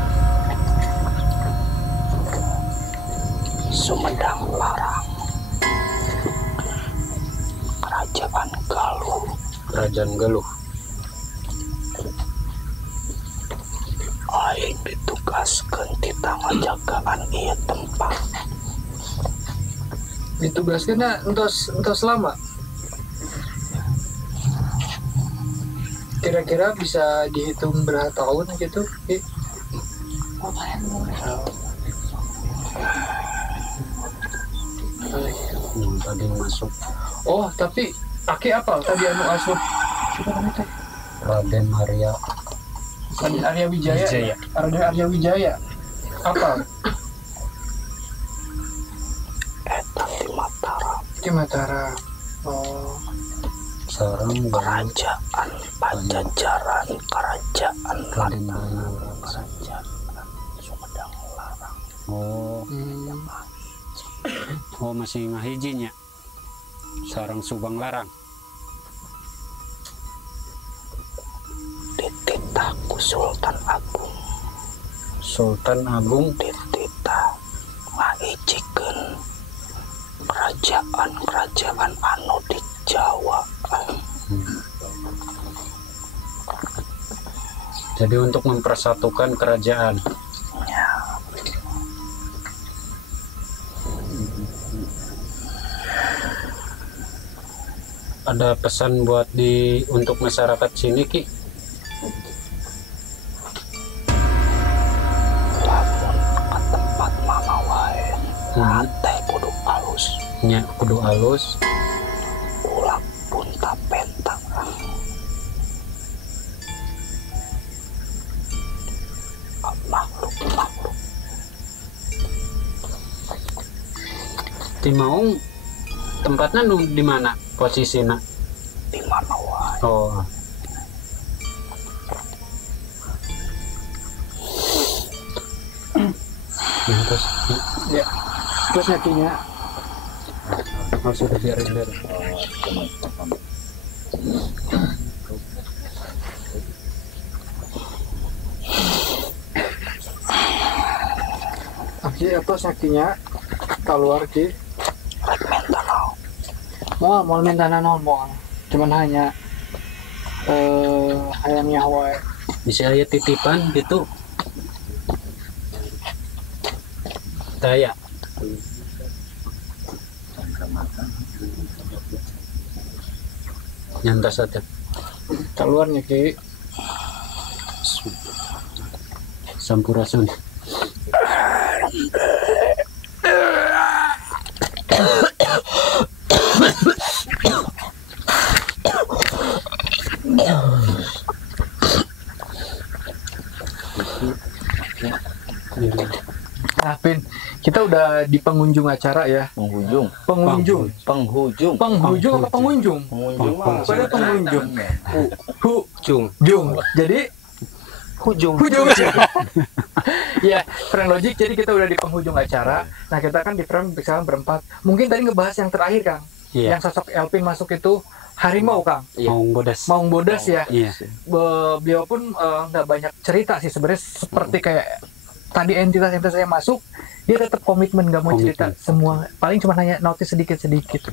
Sumedang Larang Kerajaan Galuh Kerajaan Galuh. aing ditugaskeun ti ngajagaan ieu tempat Ditugaskeun entos lama. Kira-kira bisa dihitung berapa tahun gitu? Ki? Tadi masuk Oh, tapi Aki apal tadi anu asup Raden Arya Raden Arya Wijaya. Raden Arya Wijaya. Apal? eta di Mataram Di Mataram. Oh, sarang Galuh Kerajaan Pajajaran Kerajaan Raden Larang Arya. Kerajaan Sumedang Larang Oh, hmm. oh masih ngahijinya. Sarang Subang Larang. dititah ku Sultan Agung Sultan Agung dititah ngahijikeun kerajaan-kerajaan anu di Jawa jadi untuk mempersatukan kerajaan. nya Ada pesan buat untuk masyarakat sini Ki? lamun ka tempat mana wae hate kudu alus Nya kudu alus. ulah punta penta makhluk Ti Maung tempatnya di mana posisinya? di mana wae Oh, nah, terus Ya. Terus Akinya harus udah biarin. Aki apa sakinya keluar Ki? rek menta naon Mau minta naon mau. Cuman hanya hayangnya wae. Bisa aya titipan gitu. Daya. Nyantas saja. Keluarnya Ki. Sampurasun. Nah, Pin, kita udah di pengunjung acara ya. Penghujung. Pengunjung. Penghujung. Penghujung apa pengunjung? Pengunjung mah. Pada pengunjung. Jung. Jung. Jadi Hujung. hujung. Ya, Friend Logic. Jadi kita udah di penghujung acara. Nah, kita kan di frame sekarang berempat. Mungkin tadi ngebahas yang terakhir, Kang. Iya. Yang sosok Elpin masuk itu harimau, Kang. Maung Bodas. Maung Bodas ya. Iya. Beliau pun nggak banyak cerita sih sebenarnya, seperti kayak tadi entitas-entitas yang masuk, dia tetap komitmen nggak mau cerita semua, paling cuma hanya notice sedikit.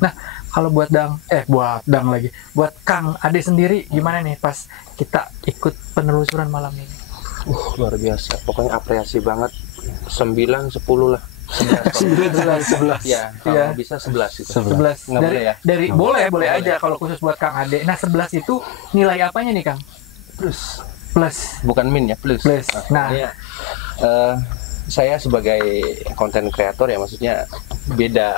Nah, kalau buat buat Kang Ade sendiri gimana nih pas kita ikut penelusuran malam ini? Luar biasa. Pokoknya apresiasi banget. 9, 10 lah. 11. Ya, kalau bisa 11 itu. 11. Nggak boleh ya? Dari boleh aja kalau khusus buat Kang Ade. Nah, 11 itu nilai apanya nih, Kang? Plus. Bukan Min ya, plus. Nah, Iya. Saya sebagai konten kreator ya, maksudnya beda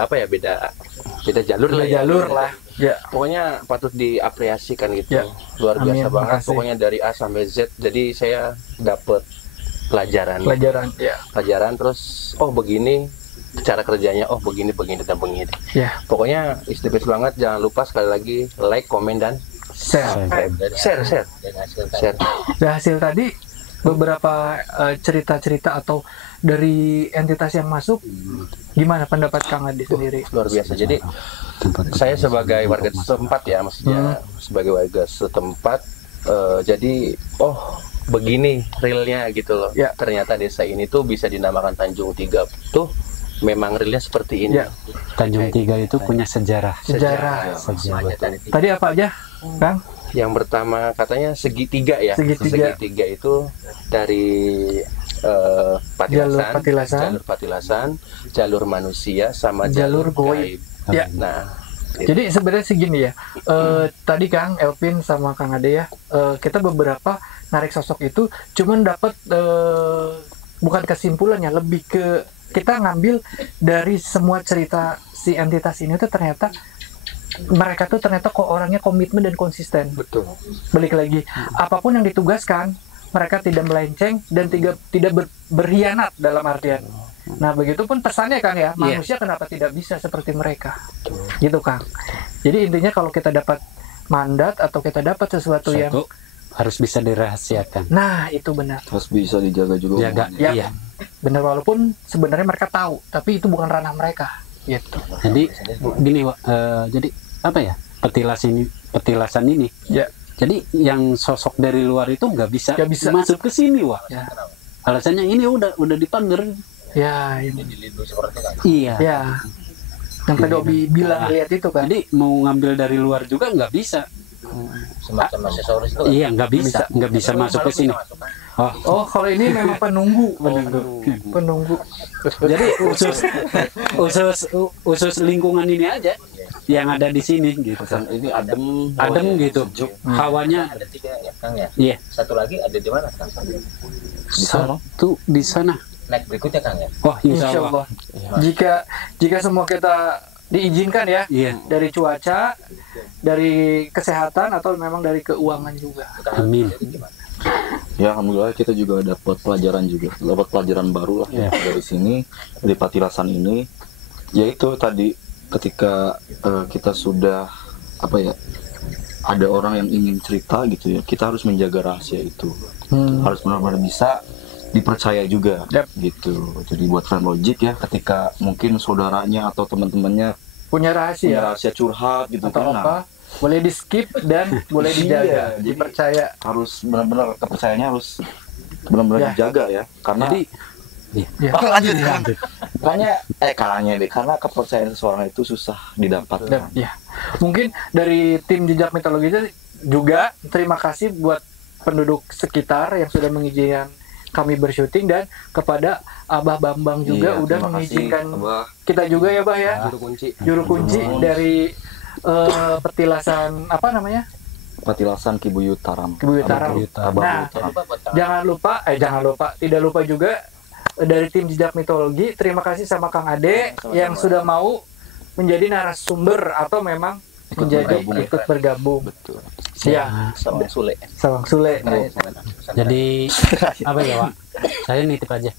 jalur lah ya. jalur lah. Ya. Pokoknya patut diapresiasikan gitu. Ya. Luar biasa Amin, banget. makasih. Pokoknya dari A sampai Z. Jadi saya dapat pelajaran. Ya. Pelajaran terus begini cara kerjanya, begini dan begini. Ya. Pokoknya istirahat banget. Jangan lupa sekali lagi like, komen dan Share. share. Dari hasil tadi beberapa cerita-cerita atau dari entitas yang masuk, gimana pendapat Kang Ade sendiri? Luar biasa. Jadi saya sebagai warga setempat ya, maksudnya sebagai warga setempat, jadi begini realnya gitu loh. Ya. Ternyata desa ini tuh bisa dinamakan Tanjung Tiga tuh memang realnya seperti ini. Ya. Tanjung Tiga itu punya sejarah. Sejarah. Tadi Tadi apa aja, Kang? Yang pertama katanya segitiga ya. Segitiga. Segitiga itu dari jalur patilasan, jalur manusia, sama Jalur jalur goib. gaib. Ya. Nah, Jadi sebenarnya segini ya. Tadi Kang Elvin sama Kang Ade ya, kita beberapa narik sosok itu cuman dapat bukan kesimpulannya, lebih ke kita ngambil dari semua cerita si entitas ini tuh ternyata mereka tuh ternyata kok orangnya komitmen dan konsisten. betul. Balik lagi, apapun yang ditugaskan, mereka tidak melenceng dan tidak berkhianat dalam artian. Nah, begitupun pesannya Kang ya, manusia kenapa tidak bisa seperti mereka? Gitu Kang. Jadi intinya kalau kita dapat mandat atau kita dapat sesuatu yang harus bisa dirahasiakan. nah, itu benar. Harus bisa dijaga juga. Jaga. omongannya. Ya. Benar, walaupun sebenarnya mereka tahu, tapi itu bukan ranah mereka. Gitu. Jadi gini, Wak, jadi apa ya? Petilasan ini. Ya. Jadi yang sosok dari luar itu nggak bisa masuk ke sini, Wak. Ya. Alasannya ini udah dipagar. Ya, ini. Iya. Ya. Yang tadi Obi bilang lihat itu kan. Jadi mau ngambil dari luar juga nggak bisa. Semacam aksesoris itu. Iya, nggak bisa masuk ke sini. Oh, kalau ini memang penunggu. Penunggu. Jadi usus lingkungan ini aja yang ada di sini gitu. Pesan ini adem gitu. sejuk. Hawanya Ada 3 ya, Kang ya. iya. Satu lagi ada di mana, Kang? Satu di sana. Next berikutnya, Kang ya. Oh, insya Insya Allah. Allah. Jika semua kita diizinkan ya, Iya. dari cuaca, dari kesehatan atau memang dari keuangan juga. Amin. Ya alhamdulillah kita juga dapat pelajaran baru lah Iya. dari sini, dari patilasan ini. Yaitu tadi ketika kita sudah ada orang yang ingin cerita gitu ya, kita harus menjaga rahasia itu. Harus benar-benar bisa dipercaya juga. Yap. Gitu. Jadi buat Friend Logic ya, ketika mungkin saudaranya atau teman-temannya Punya punya rahasia rahasia curhat gitu atau kan, apa, boleh di skip dan boleh dijaga, Iya, jadi dipercaya. harus benar-benar kepercayaannya harus benar-benar Ya. dijaga ya, karena Jadi Oke, lanjut ya. Karena kepercayaan seseorang itu susah didapatkan. Dan, ya, mungkin dari tim Jejak Mitologi juga terima kasih buat penduduk sekitar yang sudah mengizinkan kami bersyuting, dan kepada Abah Bambang juga Iya, udah terima kasih, mengizinkan Abah. kita juga ya Bah ya, juru kunci dari petilasan apa namanya, Patilasan Kibuyut Taram. Kibuyut Taram. Nah, jangan lupa tidak lupa juga dari tim Jejak Mitologi, terima kasih sama Kang Ade yang sudah mau menjadi narasumber atau memang ikut bergabung. Betul. Ya, Sawang Sule. Sawang Sule. Jadi apa ya Pak? Saya nitip aja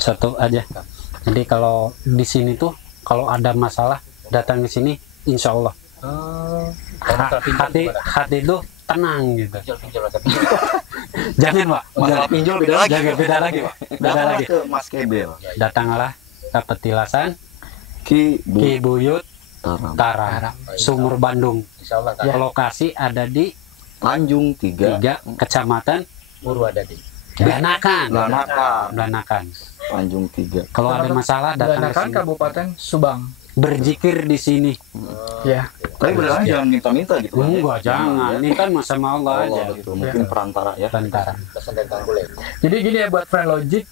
satu aja. Jadi kalau di sini tuh kalau ada masalah datang ke sini, insya Allah hati itu tenang gitu. Jangan Pak, Masalah pinjol beda lagi. jangan beda lagi Pak, beda lagi. Ke Mas Kebel. Datanglah ke petilasan Kibuyut Kibuyut Taram. Taram, Sumur Bandung. Lokasi ada di Tanjung 3. 3 Kecamatan Purwadadi. Blanakan. Blanakan. Blanakan. Tanjung 3. Kalau ada masalah datang ke Blanakan sini. Kabupaten Subang. Berzikir di sini. Ya. Tapi beneran jangan minta-minta gitu kan. Enggak, jangan. Ini kan sama Allah aja. Allah, betul. Mungkin perantara ya. Bantara. Jadi gini ya buat Friend Logic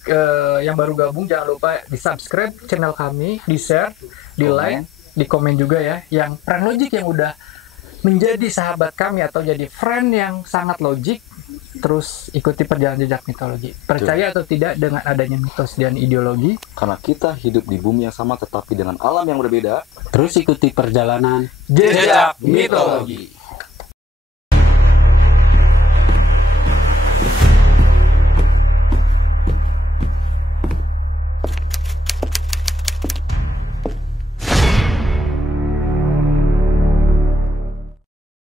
yang baru gabung, jangan lupa di subscribe channel kami, di share, di like, di komen juga ya. Yang Friend Logic yang udah menjadi sahabat kami atau jadi friend yang sangat logik, terus ikuti perjalanan Jejak Mitologi. Percaya atau tidak dengan adanya mitos dan ideologi, Karena kita hidup di bumi yang sama tetapi dengan alam yang berbeda. Terus ikuti perjalanan Jejak Mitologi.